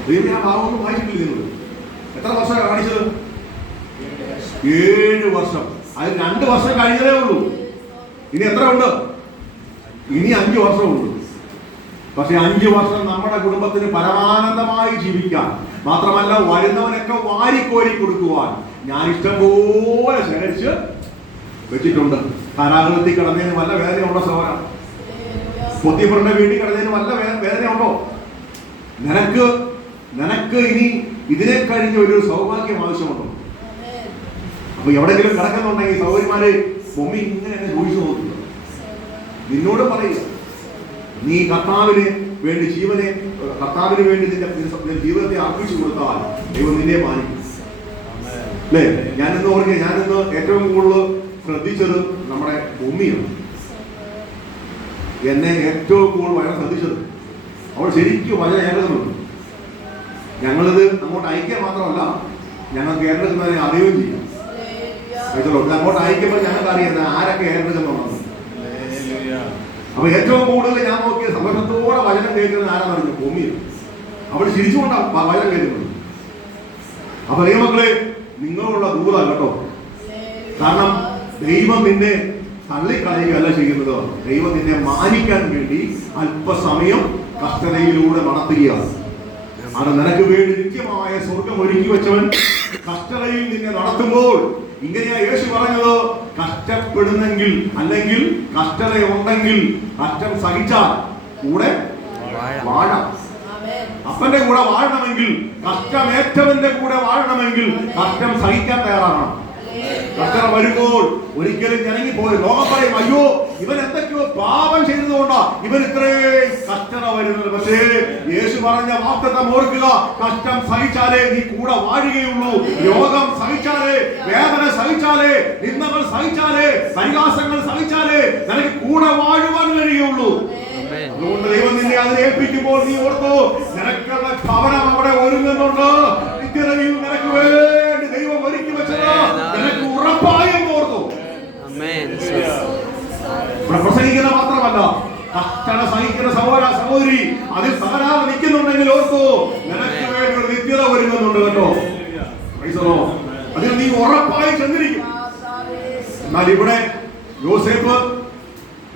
ദൈവം ആ ഭാവമൊന്നും വായിച്ചിട്ടില്ല. നിങ്ങൾ എത്ര വർഷമാണ് കാണിച്ചത്? 7 വർഷം. അത് 2 വർഷം കഴിഞ്ഞതേ ഉള്ളൂ. ഇനി എത്ര ഉണ്ട്? ഇനി 5 വർഷമുണ്ട്. പക്ഷെ 5 വർഷം നമ്മുടെ കുടുംബത്തിന് പരമാനന്ദമായി ജീവിക്കാൻ, മാത്രമല്ല വരുന്നവനൊക്കെ വാരിക്കോരി കൊടുക്കുവാൻ ഞാൻ ഇഷ്ടം പോലെ ശേഖരിച്ച് വെച്ചിട്ടുണ്ട്. കാരാഗൃഹത്തിൽ കിടന്നതിന് വല്ല വേദനയുണ്ടോ സഹോദരൻ? പൊത്തിയപ്പുറന്റെ വീട്ടിൽ കിടന്നതിന് വല്ല വേദനയുണ്ടോ? നിനക്ക് ഇനി ഇതിനെ കഴിഞ്ഞ ഒരു സൗഭാഗ്യം ആവശ്യമുണ്ടോ? അപ്പൊ എവിടെയെങ്കിലും കിടക്കുന്നുണ്ടെങ്കിൽ സഹോദരിമാരെ മമ്മി ഇങ്ങനെ ചോദിച്ചു നോക്കുക. നിന്നോട് പറയുക, നീ കർത്താവിന് വേണ്ടി കർത്താവിന് വേണ്ടി നിന്റെ ജീവിതത്തെ അർപ്പിച്ചു കൊടുത്താൽ ദൈവം നിന്നെ മാനിക്കും. അല്ലേ? ഞാനിന്ന് ഏറ്റവും കൂടുതൽ ശ്രദ്ധിച്ചത് നമ്മുടെ ഭൂമിയാണ്. എന്നെ ഏറ്റവും കൂടുതൽ വളരെ ശ്രദ്ധിച്ചത് അവൾ ശരിക്കും വളരെ ഏകതമുണ്ട്. ഞങ്ങളിത് അങ്ങോട്ട് അയക്കുക മാത്രമല്ല, ഞങ്ങൾക്ക് ഏറെടുക്കുന്നതിനെ അറിയുകയും ചെയ്യാം. അങ്ങോട്ട് അയക്കുമ്പോൾ ഞങ്ങൾക്ക് അറിയാം ആരൊക്കെ ഏറെടുക്കുന്നുണ്ടെന്ന്. അപ്പൊ ഏറ്റവും കൂടുതൽ ഞാൻ നോക്കിയ സന്തോഷത്തോടെ വചനം കേൾക്കുന്നത് ആരാന്നറിഞ്ഞു? ഭൂമിയാണ്. അവൾ ചിരിച്ചുകൊണ്ടാണ് വചനം കേൾക്കുന്നത്. അപ്പൊ ദൈവമക്കളെ, നിങ്ങളുള്ള ദൂത കേട്ടോ. കാരണം ദൈവം നിന്നെ തള്ളിക്കളയുകയല്ല ചെയ്യുന്നത്. ദൈവം നിന്നെ മാനിക്കാൻ വേണ്ടി അല്പസമയം കഷ്ടതയിലൂടെ നടത്തുകയാണ്. അത് നിനക്ക് വേണ്ടി നിത്യമായ സ്വർഗം ഒരുക്കി വെച്ചവൻ കഷ്ടതയിൽ നിന്നെ നടത്തുമ്പോൾ ഇങ്ങനെയാ യേശു പറഞ്ഞത്, കഷ്ടപ്പെടുന്നെങ്കിൽ അല്ലെങ്കിൽ കഷ്ടതയുണ്ടെങ്കിൽ കഷ്ടം സഹിച്ചാൽ കൂടെ വാഴാം. അപ്പന്റെ കൂടെ വാഴണമെങ്കിൽ, കഷ്ടമേറ്റവന്റെ കൂടെ വാഴണമെങ്കിൽ കഷ്ടം സഹിക്കാൻ തയ്യാറാകണം. കഷ്ടത വരുമ്പോൾ ഒരിക്കലും ജനങ്ങിപ്പോയി ലോകം പറയും, അയ്യോ ഇവൻ എന്തൊക്കെയോ പാപം ചെയ്തതുകൊണ്ടാ ഇവൻ ഇത്രയും കഷ്ടത വരുന്നത്. പക്ഷേ യേശു പറഞ്ഞ വാഗ്ദത്തം ഓർക്കുക, കഷ്ടം സഹിച്ചാലേ നീ കൂടെ വാഴുകയുള്ളൂ. രോഗം സഹിച്ചാലേ, വേദന സഹിച്ചാലേ, നിന്ദകൾ സഹിച്ചാലേ, പരിഹാസങ്ങൾ സഹിച്ചാലേ നിനക്ക് കൂടെ വാഴുവാൻ കഴിയുള്ളൂ. അതുകൊണ്ട് ദൈവം നിന്നെ അതിനെ ഏൽപ്പിക്കുമ്പോൾ നീ ഓർത്തോ, നിനക്കുള്ള ഭവനം അവിടെ ഒരുങ്ങുന്നുണ്ട്. നിത്യതയിൽ നിനക്ക് വേണ്ടി ദൈവം ഒരുക്കി വെച്ചത് നിനക്ക് ഉറപ്പായും ഓർത്തു. പ്രസംഗിക്കുന്ന മാത്രമല്ല, കഷ്ടത സഹിക്കുന്ന സഹോദര സഹോദരി അതിൽ സഹനാതെ നിൽക്കുന്നുണ്ടെങ്കിൽ ഓർത്തു, നിനക്ക് വേണ്ടി ഒരു നിത്യത ഒരുങ്ങുന്നുണ്ട് കേട്ടോ. അതിൽ നീ ഉറപ്പായി ചെന്നിരിക്കും. എന്നാൽ ഇവിടെ യോസേഫ്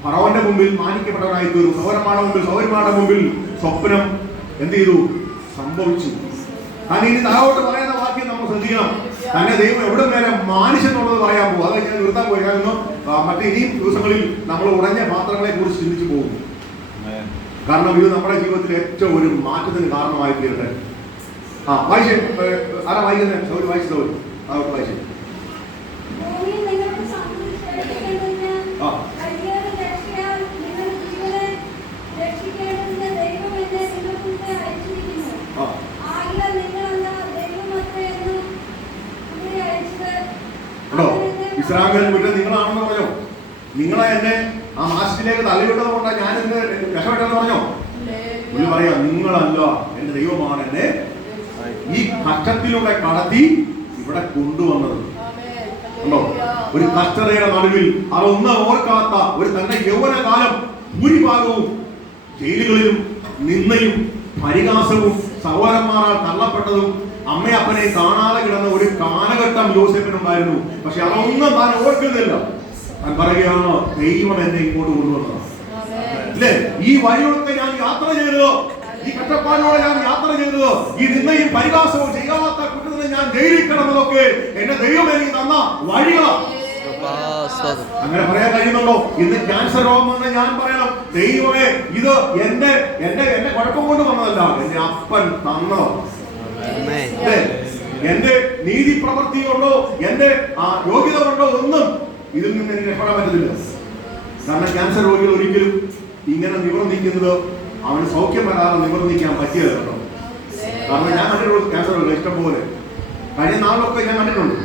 ഫറവോന്റെ മുമ്പിൽ മാനിക്കപ്പെട്ടവനായി തീർന്നു. സഹോദരന്മാരുടെ മുമ്പിൽ സ്വപ്നം എന്ത് ചെയ്തു? സംഭവിച്ചു. താൻ ഇനി താഴോട്ട് പറയുന്ന വാക്യം നമ്മൾ ശ്രദ്ധിക്കണം. തന്നെ ദൈവം എവിടെ നേരം മാനിച്ചെന്നുള്ളത് പറയാൻ പോകും. അത് ഞാൻ നിർത്താൻ പോയി. കാരണം മറ്റു ഇനിയും ദിവസങ്ങളിൽ നമ്മൾ ഉടഞ്ഞ പാത്രങ്ങളെ കുറിച്ച് ചിന്തിച്ചു പോകും. കാരണം ഇത് നമ്മുടെ ജീവിതത്തിൽ ഏറ്റവും ഒരു മാറ്റത്തിന് കാരണമായി തീരട്ടെ. വായിച്ചേ, ആരാ വായിക്കുന്നത്? സൗരി വായിച്ചു. അതോട്ട് വായിച്ചേ. ഇസ്രായേൽ വിട്ട് നിങ്ങളാണെന്ന് പറഞ്ഞോ? നിങ്ങളെ എന്നെ ആ നാശത്തിലേക്ക് തള്ളിവിട്ടത് കൊണ്ടാണ് ഞാൻ ഇന്ന് രക്ഷപ്പെട്ടെന്ന് പറഞ്ഞോ? പുള്ളി പറയാ, നിങ്ങളല്ല, എന്റെ ദൈവമാണ് എന്നെ ഈ കഷ്ടത്തിലൂടെ കടത്തി ഇവിടെ കൊണ്ടുവന്നത്. ഉണ്ടോ? ഒരു കഷ്ടതയുടെ നടുവിൽ അതൊന്നും ഓർക്കാത്ത ഒരു തന്റെ യൗവനകാലം ഭൂരിഭാഗവും ജയിലുകളിലും നിന്നയും പരിഹാസവും സഹോദരന്മാരാൽ തള്ളപ്പെട്ടതും അമ്മയപ്പനെ കാണാതെ കിടന്ന ഒരു കാലഘട്ടം യോസേഫിനുണ്ടായിരുന്നു. പക്ഷെ അതൊന്നും താൻ ഓർക്കുന്നില്ല. താൻ പറയുകയാണ്, ദൈവം എന്നെ ഇങ്ങോട്ട് കൊണ്ടുവന്നത്. അല്ലേ? ഈ വഴിയൊക്കെ ഞാൻ യാത്ര ചെയ്തതോ, ഈ കഷ്ടപ്പാടിലൂടെ ഞാൻ യാത്ര ചെയ്തതോ, ഈ നിന്നയും പരിഹാസവും ചെയ്യാത്ത കുറ്റത്തിന് ഞാൻ ജയിലിൽ കിടന്നതൊക്കെ എന്റെ ദൈവം എനിക്ക് തന്ന വഴികളാണ്. അങ്ങനെ പറയാൻ കഴിയുന്നുണ്ടോ? ഇന്ന് ക്യാൻസർ രോഗം വന്ന് ഞാൻ പറയണം, ദൈവമേ ഇത് എന്റെ കുഴപ്പം കൊണ്ട് വന്നതല്ല, എന്റെ അപ്പൻ തന്നതോ. എന്റെ നീതി പ്രവൃത്തി കൊണ്ടോ എന്റെ യോഗ്യത കൊണ്ടോ ഒന്നും ഇതിൽ നിന്ന് എനിക്ക് രക്ഷപ്പെടാൻ പറ്റത്തില്ല. കാരണം ക്യാൻസർ രോഗികൾ ഒരിക്കലും ഇങ്ങനെ നിവർന്നിക്കുന്നത് അവന് സൗഖ്യം വരാതെ നിവർന്നിക്കാൻ പറ്റിയല്ല കേട്ടോ. കാരണം ഞാൻ കണ്ടിട്ടുണ്ട് ക്യാൻസർ രോഗികൾ ഇഷ്ടം പോലെ. കഴിഞ്ഞ നാളിലൊക്കെ ഞാൻ കണ്ടിട്ടുണ്ട്.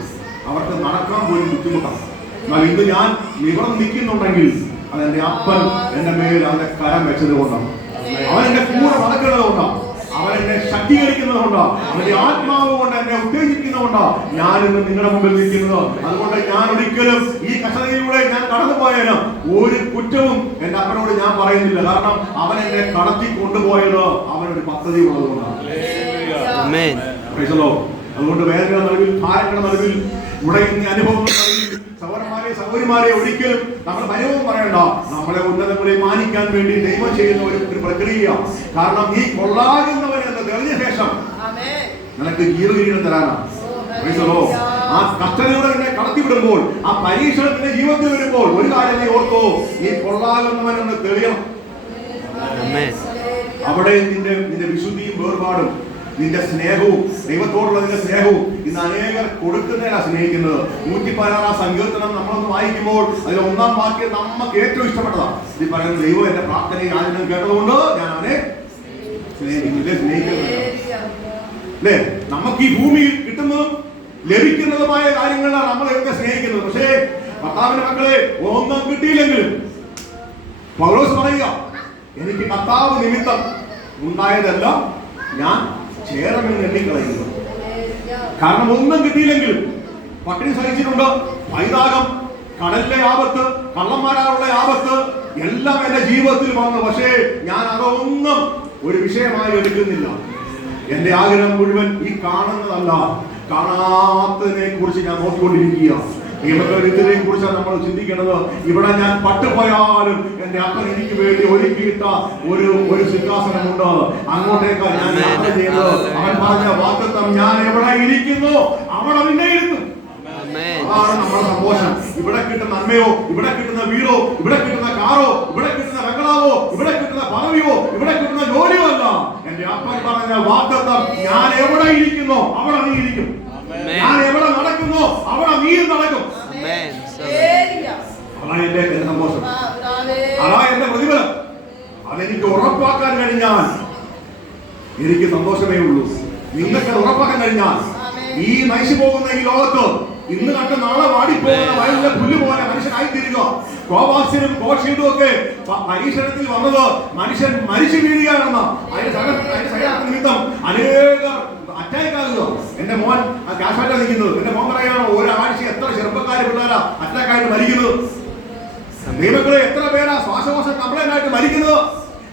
അവർക്ക് നടക്കാൻ പോലും ബുദ്ധിമുട്ടാണ്. എന്നാൽ ഇന്ന് ഞാൻ നിവർന്നിക്കുന്നുണ്ടെങ്കിൽ അതെന്റെ അപ്പൻ എന്റെ മേൽ അവന്റെ കരം വെച്ചത് കൊണ്ടാണ്. അവൻ എന്റെ കൂടെ നടക്കുന്നത് കൊണ്ടാണ്. അവൻ എന്നെ ശക്തീകരിക്കുന്നതുകൊണ്ടാ, അവന്റെ ആത്മാവ് കൊണ്ട് എന്നെ ഉത്തേജിക്കുന്നതുകൊണ്ടാ ഞാൻ ഇന്ന് നിങ്ങളുടെ മുമ്പിൽ നിൽക്കുന്നത്. അതുകൊണ്ട് ഞാൻ ഒരിക്കലും ഈ കഷ്ടതയിലൂടെ ഞാൻ കടന്നുപോയാലും ഒരു കുറ്റവും എന്റെ അപ്പനോട് ഞാൻ പറയുന്നില്ല. കാരണം അവൻ എന്നെ കടത്തി കൊണ്ടുപോയത് അവനൊരു പദ്ധതി ഉള്ളതുകൊണ്ടാണ്. അതുകൊണ്ട് വേദനയുടെ നടുവിൽ, ഭാരങ്ങളുടെ നടുവിൽ ഇവിടെ ഇന്ന് അനുഭവങ്ങൾ പറയും. സഹോദരന്മാരെ സഹോദരിമാരെ ഒരിക്കലും നമ്മൾ പരിഭവം പറയണ്ട. നമ്മളെ ഉന്നതങ്ങളെ മാനിക്കാൻ വേണ്ടി ദൈവം ചെയ്യുന്ന ഒരു പ്രക്രിയ. കാരണം നീ കൊള്ളാകുന്നവൻ എന്ന് തെളിഞ്ഞ ശേഷം നിനക്ക് ജീവകിരീടം തരാനാണ്. ആ കഷ്ടതയോടെ നിന്നെ കടത്തിവിടുമ്പോൾ, ആ പരീക്ഷണം നിന്റെ ജീവിതത്തിൽ വരുമ്പോൾ ഒരു കാര്യം നീ ഓർത്തോ, നീ കൊള്ളാകുന്നവൻ എന്ന് തെളിയണം. അവിടെ നിന്റെ വിശുദ്ധിയും വേർപാടും നിന്റെ സ്നേഹവും ദൈവത്തോടുള്ള നിന്റെ സ്നേഹവും ഇന്ന് അനേകർ കൊടുക്കുന്നതിനാ സ്നേഹിക്കുന്നത്. 116 സങ്കീർത്തനം നമ്മളൊന്ന് വായിക്കുമ്പോൾ അതിൽ 1-ാം വാക്യം നമുക്ക് ഏറ്റവും ഇഷ്ടപ്പെട്ടതാണ്. ഇത് പറയുന്നത്, ദൈവം എന്റെ പ്രാർത്ഥനയും യാചനയും കേട്ടതുകൊണ്ട് ഞാൻ അവനെ സ്നേഹിക്കുന്നില്ലേ. അല്ലേ, നമുക്ക് ഈ ഭൂമിയിൽ കിട്ടുന്നതും ലഭിക്കുന്നതുമായ കാര്യങ്ങളാണ് നമ്മളെയൊക്കെ സ്നേഹിക്കുന്നത്. പക്ഷേ കർത്താവിന്റെ മക്കളെ ഒന്നും കിട്ടിയില്ലെങ്കിലും പൗലോസ് പറയുക, എനിക്ക് കർത്താവ് നിമിത്തം ഉണ്ടായതെല്ലാം ഞാൻ ചേരമെന്ന് എണ്ണിക്കളയുന്നു. കാരണം ഒന്നും കിട്ടിയില്ലെങ്കിലും പട്ടിണി സഹിച്ചിട്ടുണ്ട്, പൈതാകം, കടലിലെ ആപത്ത്, കള്ളന്മാരാനുള്ള ആപത്ത് എല്ലാം എന്റെ ജീവിതത്തിൽ വന്നു. പക്ഷേ ഞാൻ അതൊന്നും ഒരു വിഷയമായി എടുക്കുന്നില്ല. എന്റെ ആഗ്രഹം മുഴുവൻ ഈ കാണുന്നതല്ല, കാണാത്തതിനെ കുറിച്ച് ഞാൻ നോക്കിക്കൊണ്ടിരിക്കുക. ഇതിനെ കുറിച്ചാണ് നമ്മൾ ചിന്തിക്കേണ്ടത്. ഇവിടെ ഞാൻ പട്ടുപോയാലും എന്റെ അപ്പൻ എനിക്ക് വേണ്ടി ഒരുക്കിയിട്ട ഒരു സിംഹാസനമുണ്ട്. അങ്ങോട്ടേക്ക് ഞാൻ യാത്ര ചെയ്യുന്നത്. അവൻ പറഞ്ഞ വാഗ്ദത്തം, ഞാൻ എവിടെ ഇരിക്കുന്നു അവിടെ നിന്നെ ഇരുത്തും. അതാണ് നമ്മുടെ സന്തോഷം. ഇവിടെ കിട്ടുന്ന നന്മയോ, ഇവിടെ കിട്ടുന്ന വീടോ, ഇവിടെ കിട്ടുന്ന കാറോ, ഇവിടെ കിട്ടുന്ന ബംഗ്ലാവോ, ഇവിടെ കിട്ടുന്ന പദവിയോ, ഇവിടെ കിട്ടുന്ന ജോലിയോ അല്ല. എന്റെ അപ്പൻ പറഞ്ഞ വാഗ്ദത്തം, ഞാൻ എവിടെ ഇരിക്കുന്നു അവിടെ നീ ഇരിക്കും. ഞാൻ എവിടെ നടക്കുന്നു അവിടെ നീ നടക്കും. അതാ എന്റെ സന്തോഷം, അതാ എന്റെ പ്രതിഫലം. അതെനിക്ക് ഉറപ്പാക്കാൻ കഴിഞ്ഞാൽ എനിക്ക് സന്തോഷമേ ഉള്ളൂ. നിങ്ങൾക്ക് ഉറപ്പാക്കാൻ കഴിഞ്ഞാൽ ഈ നശിച്ചു പോകുന്ന ഈ ലോകത്ത് ഇന്ന് കണ്ട് നാളെ വാടിപ്പോകുന്ന വയലിലെ പുല്ല് പോലെ മനുഷ്യനായി തീരുക. കോവാക്സിനും കോഷീൽഡും ഒക്കെ പരീക്ഷണത്തിൽ വന്നത് മനുഷ്യൻ മരിച്ചു വീഴുകയാണെന്ന്. അതിന്റെ നിമിത്തം അനേകർ അറ്റാക്ക് ആകുക. എന്റെ മോൻ കാശ്മീരിലാണ് നിൽക്കുന്നത്. എന്റെ മോൻ പറയാണ്, ഒരാഴ്ച എത്ര ചെറുപ്പക്കാര് പിള്ളേരാ അറ്റാക്കായിട്ട് മരിക്കുന്നത്. ദൈവങ്ങളെ എത്ര പേരാ ശ്വാസകോശ കംപ്ലൈന്റ് ആയിട്ട് മരിക്കുന്നത്.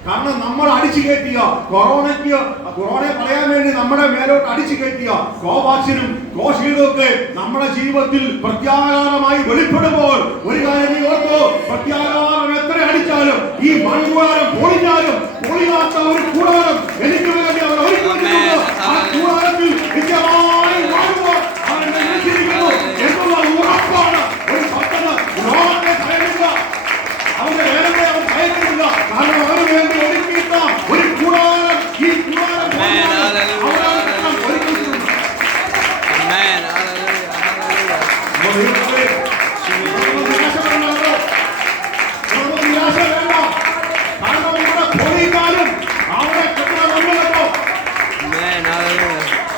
കാരണം നമ്മൾ അടിച്ചു കയറ്റിയ കൊറോണയെ പറയാൻ വേണ്ടി നമ്മുടെ മേലോട്ട് അടിച്ചു കയറ്റിയ കോവാക്സിനും കോഷീൽഡും ഒക്കെ നമ്മുടെ ജീവിതത്തിൽ പ്രത്യാഘാതമായി വെളിപ്പെടുമ്പോൾ ഒരു കാര്യം നീ ഓർത്തോ, പ്രത്യാഘാതം എത്ര അടിച്ചാലും ഈ മൺകൂടാരം പൊളിഞ്ഞാലും പൊളിയാത്ത ഒരു കൂടാരം എനിക്ക് വേണ്ടി അവർ ഒരുക്കിയിട്ടുണ്ട്. ആ കൂടാരത്തിൽ നിത്യമായി വാഴുവാൻ അവർ എന്നെ വിളിച്ചിരിക്കുന്നു എന്നുള്ള ഉറപ്പാണ്. ഒരു ഭക്തന് ലോകത്തെ ഭയമില്ല, അവന്റെ വേദനയെ അവൻ ഭയക്കുന്നില്ല. കാരണം അവന് വേണ്ടി ഒരുക്കിയിട്ട ഒരു കൂടാരം, ഈ കൂടാരം നിരാശ വേണ്ട. കാരണം ഇവിടെ പൊളിക്കാനും അവിടെ കെട്ടിടമല്ലോ.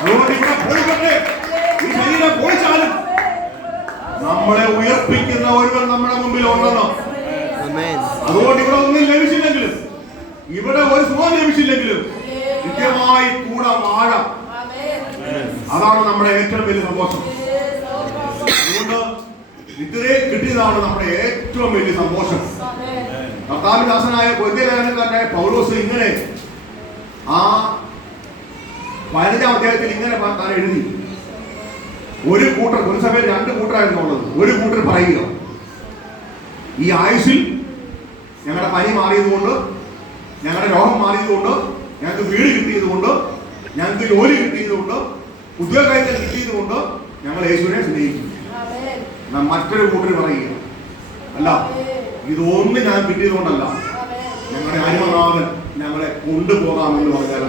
അതുകൊണ്ട് ഇവിടെ പൊളിക്കട്ടെ, ഈ ശരീരം പൊളിച്ചാലും നമ്മളെ ഉയർപ്പിക്കുന്ന ഒരുവൻ നമ്മുടെ മുമ്പിൽ ഉണ്ടെന്നോ. അതുകൊണ്ട് ഇവിടെ ഒന്നും ലഭിച്ചില്ലെങ്കിലും, ഇവിടെ ഒരു സുഖം ലഭിച്ചില്ലെങ്കിലും കൃത്യമായി കൂടെ വാഴാം. അതാണ് നമ്മുടെ ഏറ്റവും വലിയ സന്തോഷം. അതുകൊണ്ട് ഇത്രേ കിട്ടിയതാണ് നമ്മുടെ ഏറ്റവും വലിയ സന്തോഷം. കർത്താവിന്റെ ദാസനായ കൊരിന്ത്യലേഖനക്കാരനായ പൗലോസ് ഇങ്ങനെ ആ 15-ാം അധ്യായത്തിൽ ഇങ്ങനെ താൻ എഴുതി. ഒരു സഭയിൽ 2 കൂട്ടരായിരുന്നു ഉള്ളത്. ഒരു കൂട്ടർ പറയുക, ഈ ആയുസ്സിൽ ഞങ്ങളുടെ പനി മാറിയതുകൊണ്ട്, ഞങ്ങളുടെ രോഗം മാറിയതുകൊണ്ട്, ഞങ്ങൾക്ക് വീട് കിട്ടിയതുകൊണ്ട്, ഞങ്ങൾക്ക് ജോലി കിട്ടിയതുകൊണ്ട്, ഉദ്യോഗം കിട്ടിയതുകൊണ്ട് ഞങ്ങൾ യേശുവിനെ സ്നേഹിക്കും. മറ്റൊരു കൂട്ടർ പറയുക, അല്ല, ഇതൊന്നും ഞാൻ കിട്ടിയതുകൊണ്ടല്ല, ഞങ്ങളുടെ അരിമനാഥൻ ഞങ്ങളെ കൊണ്ടുപോകാമെന്ന് പറഞ്ഞാൽ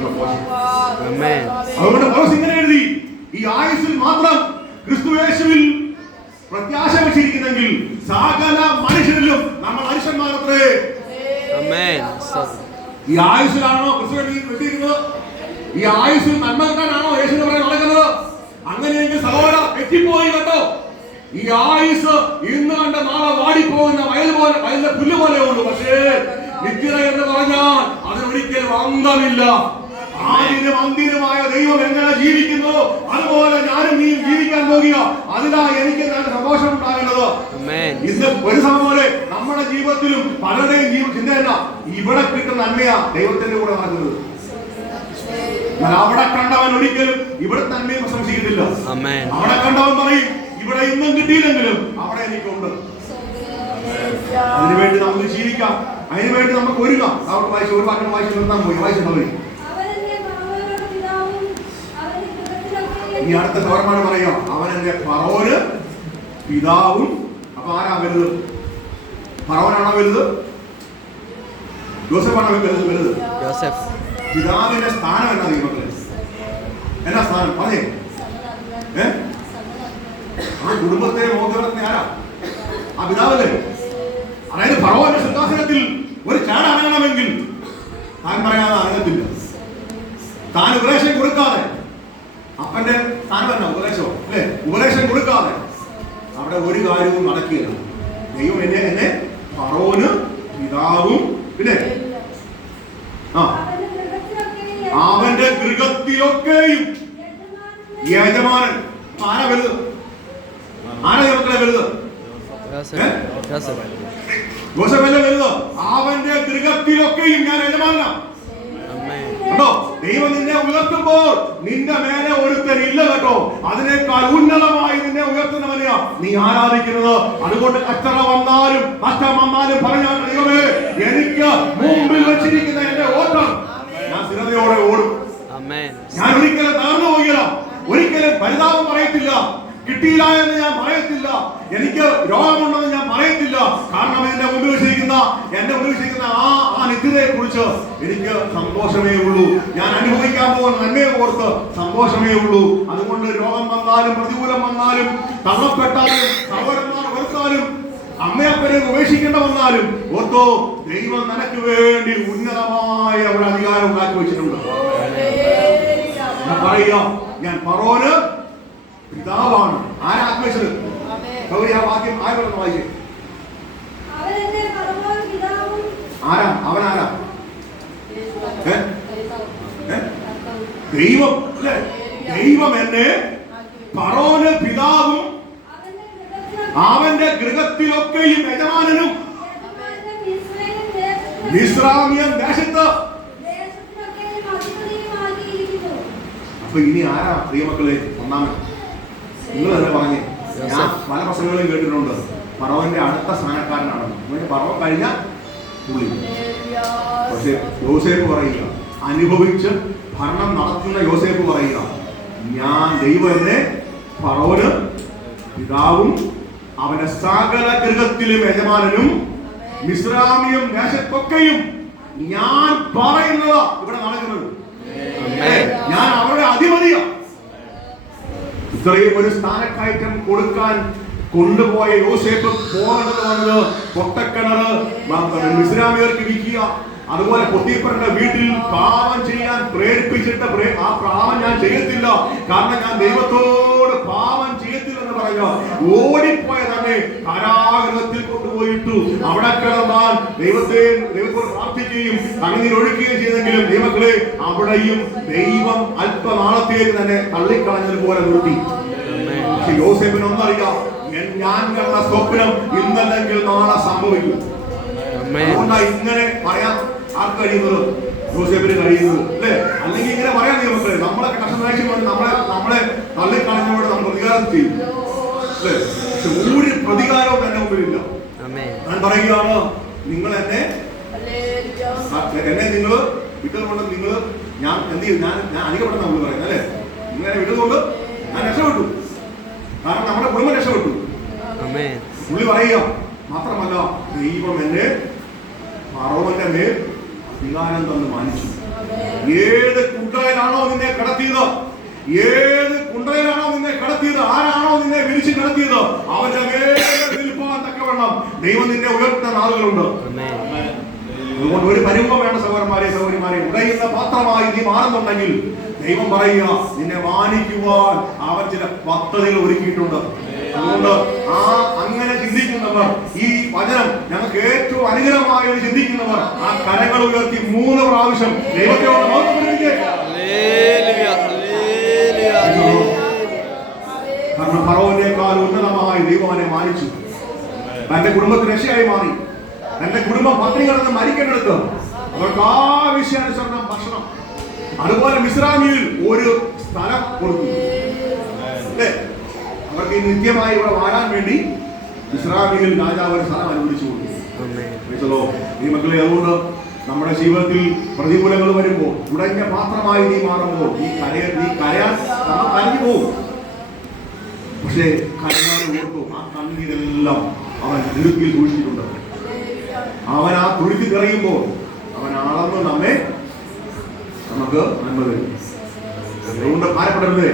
അതുകൊണ്ട് പൗലോസ് ഇങ്ങനെ എഴുതി, ഈ ആയുസ്സിൽ മാത്രം ക്രിസ്തുയേശുവിൽ പ്രത്യാശ വെച്ചിരിക്കുന്നെങ്കിൽ സകല മനുഷ്യരിലും നമ്മൾ മനുഷ്യന്മാരത്രേ. ഈ ആയുസ്സിലാണോ ക്രിസ്തു വെച്ചിരിക്കുന്നത്? ഈ ആയുസ്സിൽ നന്മക്കാനാണോ യേശുവിനെ പറയാൻ നടക്കുന്നത്? അങ്ങനെയെങ്കിൽ സഹോദര തെറ്റിപ്പോയി കേട്ടോ. ഈ ആയുസ് ഇന്ന് കണ്ട നാളെ വാടിപ്പോകുന്ന വയലിലെ പുല്ല് പോലെ ഉള്ളൂ. പക്ഷേ നിത്യത എന്ന് പറഞ്ഞാൽ അതിനൊരിക്കലും അന്തമില്ല. ആദിനും അന്തിനുമായ ദൈവം എങ്ങനെ ജീവിക്കുന്നു അതുപോലെ ഞാനും നീയും ജീവിക്കാൻ പോകുക. അതിലാ എനിക്ക് നല്ല സന്തോഷം ഉണ്ടാകേണ്ടത്. ഇന്ന് ഒരു സമയം പോലെ നമ്മുടെ ജീവിതത്തിലും പലരുടെയും ചിന്തയല്ല, ഇവിടെ കിട്ടുന്ന നന്മയാ ദൈവത്തിന്റെ കൂടെ നടക്കുന്നത്. അവിടെ കണ്ടവൻ ഒരിക്കലും ഇവിടെ നന്മയെ പ്രശംസിക്കുന്നില്ല. അവിടെ കണ്ടവൻ പറയും ഇവിടെ ഇന്നും കിട്ടിയില്ലെങ്കിലും അവിടെ എനിക്കുണ്ട്. അതിനുവേണ്ടി നമുക്ക് ജീവിക്കാം, അതിനുവേണ്ടി നമുക്ക് ഒരുങ്ങാം. അവർക്ക് വായിച്ചു ഒരു വാക്യം വായിച്ചു നിർത്താൻ പോയി, വായിച്ചിട്ടുള്ളവർ ഇനി അടുത്ത സവർമാര് പറയാം, അവൻ എന്റെ ഫറോന് പിതാവും. അപ്പൊ ആരാ വലുത്? ഫറോനാണോ വലുത്? യോസേഫാണോ വലുത്? പിതാവിന്റെ സ്ഥാനം എന്നാ ദൈവത്തില്? എന്നാ സ്ഥാനം പറഞ്ഞേ? ആ കുടുംബത്തെ മോചനത്തിന് ആരാ? ആ പിതാവല്ലേ? അതായത് ഫറോന്റെ സിംഹാസനത്തിൽ ഒരു ചാട അനങ്ങണമെങ്കിൽ താൻ പറയാതെ അനങ്ങത്തില്ല. താൻ ഉപദേശം കൊടുക്കാതെ, അപ്പന്റെ സ്ഥാനം തന്നെ ഉപദേശമോ അല്ലെ? ഉപദേശം കൊടുക്കാതെ അവിടെ ഒരു കാര്യവും നടക്കുകയില്ല. ദൈവം എന്നെ ഫറോന് പിതാവും, പിന്നെ അവന്റെ ഗൃഹത്തിലൊക്കെയും യജമാനൻ. ആരാ വലുത്? ആരാ ദൈവത്തിലെ വലുത്? യോസേഫല്ലേ വലുത്? അവന്റെ ഗൃഹത്തിലൊക്കെയും ഞാൻ യജമാനാ. കേട്ടോ, ദൈവം നിന്നെ ഉയർത്തുമ്പോൾ നിന്റെ മേലെ ഒരുത്തൻ ഇല്ല കേട്ടോ. അതിനേക്കാൾ ഉന്നതമായി നിന്നെ ഉയർത്തുന്നവനെയാ നീ ആരാധിക്കുന്നത്. അതുകൊണ്ട് കച്ചറ വന്നാലും നഷ്ടം വന്നാലും പറഞ്ഞാൽ ദൈവമേ, എനിക്ക് മുമ്പിൽ വെച്ചിരിക്കുന്ന എന്റെ ഓട്ടം ഞാൻ സ്ഥിരതയോടെ ഓടും. ഞാൻ ഒരിക്കലും തകർന്നു പോകില്ല, ഒരിക്കലും പരിതാപം പറയത്തില്ല, കിട്ടിയില്ല എന്ന് ഞാൻ പറയത്തില്ല, എനിക്ക് രോഗമുണ്ടെന്ന് ഞാൻ പറയത്തില്ല. കാരണം എന്റെ മുമ്പിൽ വെച്ചിരിക്കുന്ന ആ നിത്യതയെ കുറിച്ച് എനിക്ക് സന്തോഷമേ ഉള്ളൂ. ഞാൻ അനുഭവിക്കാൻ പോകുന്ന നന്മയെ ഓർത്ത് സന്തോഷമേ ഉള്ളൂ. അതുകൊണ്ട് രോഗം വന്നാലും പ്രതികൂലം വന്നാലും തള്ളപ്പെട്ടാലും സഹോദരന്മാർ വെറുത്താലും അമ്മയപ്പനെ ഉപേക്ഷിക്കേണ്ട വന്നാലും ഓർത്തോ, ദൈവം നിനക്ക് വേണ്ടി ഉന്നതമായ ഒരു അധികാരം ഉണ്ടാക്കി വെച്ചിട്ടുണ്ട്. പറയുക, ഞാൻ ഫറോന് പിതാവാണ്. ആരാക്കി വെച്ചത്? ആ വാക്യം ആരോന്ന് വായിച്ചേ. ആരാ അവൻ? ആരാ? ദൈവം അല്ലേ? ദൈവം എന്നെ ഫറോന് പിതാവും അവന്റെ ഗൃഹത്തിലൊക്കെയും യജമാനനും മിസ്രൈം ദേശത്ത്. അപ്പൊ ഇനി ആരാ പ്രിയമക്കളെ ഒന്നാമൻ? നിങ്ങൾ തന്നെ പറഞ്ഞേ. ഞാൻ പല പ്രസംഗങ്ങളും കേട്ടിട്ടുണ്ട്, ഫറോന്റെ അടുത്ത സ്ഥാനക്കാരനാണെന്ന്. ഫറോൻ കഴിഞ്ഞ പുള്ളി. പക്ഷെ യോസേഫ് പറയുക, അനുഭവിച്ച് ഭരണം നടത്തുന്ന യോസേഫ് പറയുക, ഞാൻ ദൈവം എന്നെ ഫറോന് പിതാവും അവന്റെ സകല ഗൃഹത്തിലും യജമാനനും മിസ്രൈം ദേശത്തൊക്കെയും ഞാൻ പറയുന്നത് ഇവിടെ നടക്കുന്നത്. ഞാൻ അവരുടെ അധിപതിയാണ്. ഇത്രയും ഒരു സ്ഥാനക്കയറ്റം കൊടുക്കാൻ കൊണ്ടുപോയ യോസേഫ് പോകേണ്ടത് വന്നത് പൊട്ടക്കിണറ് മിസ്രൈമ്യർക്ക് വിൽക്കുക, അതുപോലെ പൊത്തിഫറിന്റെ വീട്ടിൽ പാപം ചെയ്യാൻ പ്രേരിപ്പിച്ചിട്ട് ആ പാപം ഞാൻ ചെയ്യത്തില്ല, കാരണം ഞാൻ ദൈവത്തോട് പാപം ചെയ്യത്തില്ലെന്ന് പറഞ്ഞ ഓടിപ്പോയ തന്നെ കാരാഗൃഹത്തിൽ കൊണ്ടുപോയിട്ടു അവിടെ കിടന്നാൽ ദൈവത്തോട് പ്രാർത്ഥിക്കുകയും കണ്ണീരൊഴുക്കുകയും ചെയ്തെങ്കിലും ദൈവങ്ങളെ അവിടെയും ദൈവം അല്പനാളത്തേക്ക് തന്നെ തള്ളിക്കളഞ്ഞതുപോലെ നിർത്തി. പക്ഷെ യോസേഫിന് ഒന്നറിയാം, ഞാൻ കണ്ട സ്വപ്നം ഇന്നല്ലെങ്കിൽ നാളെ സംഭവിക്കും. അതുകൊണ്ടാണ് ഇങ്ങനെ പറയാൻ ആർക്ക് കഴിയുന്നത്? യോസേഫിന് കഴിയുന്നത് അല്ലേ? അല്ലെങ്കിൽ ഇങ്ങനെ പറയാൻ ദൈവമക്കളെ, നമ്മളൊക്കെ കഷ്ടനാഴ്ച നമ്മളെ തള്ളിക്കളഞ്ഞോട് നമ്മൾ പ്രതികാരം ചെയ്യും അല്ലേ? പക്ഷെ ഒരു പ്രതികാരവും തന്നെ മുമ്പിലില്ല. ഞാൻ പറയുകയാണ്, നിങ്ങൾ എന്നെ നിങ്ങൾ വിട്ടതുകൊണ്ട് ഞാൻ എന്ത് ചെയ്യും? ഞാൻ അധികപ്പെടുന്ന നമ്മൾ പറയുന്നത് അല്ലേ? നിങ്ങളെ വിട്ടതുകൊണ്ട് ഞാൻ രക്ഷപ്പെട്ടു, കാരണം നമ്മുടെ കുടുംബം രക്ഷപ്പെട്ടു. പുള്ളി പറയുക മാത്രമല്ല, ദൈവം എന്നെ ഫറോന്റെ മേൽ അധികാരം തന്ന് മാനിച്ചു. ഏത് കുണ്ടയിലാണോ നിന്നെ കടത്തിയത്, ആരാണോ നിന്നെ വിരിച്ച് കിടത്തിയത്, അവന്റെ മേൽ നിൽപ്പാൻ തക്കവണ്ണം ദൈവം നിന്നെ ഉയർത്തുന്ന നാളുകളുണ്ട്. അതുകൊണ്ട് ഒരു പരിമം വേണ്ട സഹോദരന്മാരെ, ഉടയുന്ന പാത്രമായി നീ മാറുന്നുണ്ടെങ്കിൽ ദൈവം പറയുക, നിന്നെ മാനിക്കുവാൻ അവൻ ചില പദ്ധതികൾ ഒരുക്കിയിട്ടുണ്ട്. അതുകൊണ്ട് അങ്ങനെ ചിന്തിക്കുന്നവർ, ഈ വചനം ഞങ്ങൾക്ക് ഏറ്റവും അനുഗ്രഹമായി ചിന്തിക്കുന്നവർ, ആ കരങ്ങൾ ഉയർത്തി 3 പ്രാവശ്യം ദൈവത്തോട് കാരണം ഫറോവിനേക്കാൾ ഉന്നതമായി ദൈവം അവനെ മാനിച്ചു. തന്റെ കുടുംബത്തിന് രക്ഷയായി മാറി. തന്റെ കുടുംബം പട്ടിണി കിടന്ന് മരിക്കേണ്ടടുത്ത് അവർക്ക് ആവശ്യാനുസരണം ഭക്ഷണം, അതുപോലെ മിസ്രൈമിൽ ഒരു സ്ഥലം കൊടുത്തു. അവർക്ക് അവർക്ക് ഈ നിത്യമായി ഇവിടെ വാഴാൻ വേണ്ടി ഇസ്രായേലിൽ രാജാവ് ഒരു സ്ഥലം അനുവദിച്ചു കൊടുത്തു. ഈ മക്കളെ, അതുകൊണ്ട് നമ്മുടെ ജീവിതത്തിൽ പ്രതികൂലങ്ങൾ വരുമ്പോൾ, ഉടഞ്ഞ പാത്രമായി നീ മാറുമ്പോൾ നീ കരയാൻ കരഞ്ഞു പോകും. പക്ഷേ കരയാൻ ഓർത്തു ആ കണ്ണീരെല്ലാം അവൻ തുരുത്തിൽ കുഴിച്ചിട്ടുണ്ട്. അവൻ ആ തുരുത്തി കറിയുമ്പോൾ അവൻ അളന്ന് നമുക്ക് നന്മ തരും. അതുകൊണ്ട് ഭാരപ്പെടരുത്.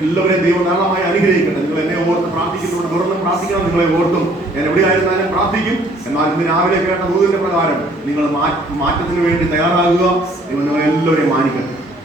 എല്ലാവരെയും ദൈവം ധാരാളമായി അനുഗ്രഹിക്കട്ടെ. നിങ്ങൾ എന്നെ ഓർത്ത് പ്രാർത്ഥിക്കുന്നുണ്ട്, തുറന്ന് പ്രാർത്ഥിക്കണം. നിങ്ങളെ ഓർത്തും ഞാൻ എവിടെയായിരുന്നാലും പ്രാർത്ഥിക്കും. എന്നാൽ ഇന്ന് രാവിലെ കേട്ട ദൂതിന്റെ പ്രകാരം നിങ്ങൾ മാറ്റത്തിന് വേണ്ടി തയ്യാറാകുക. ദൈവം നിങ്ങളെ എല്ലാവരെയും മാനിക്കട്ടെ.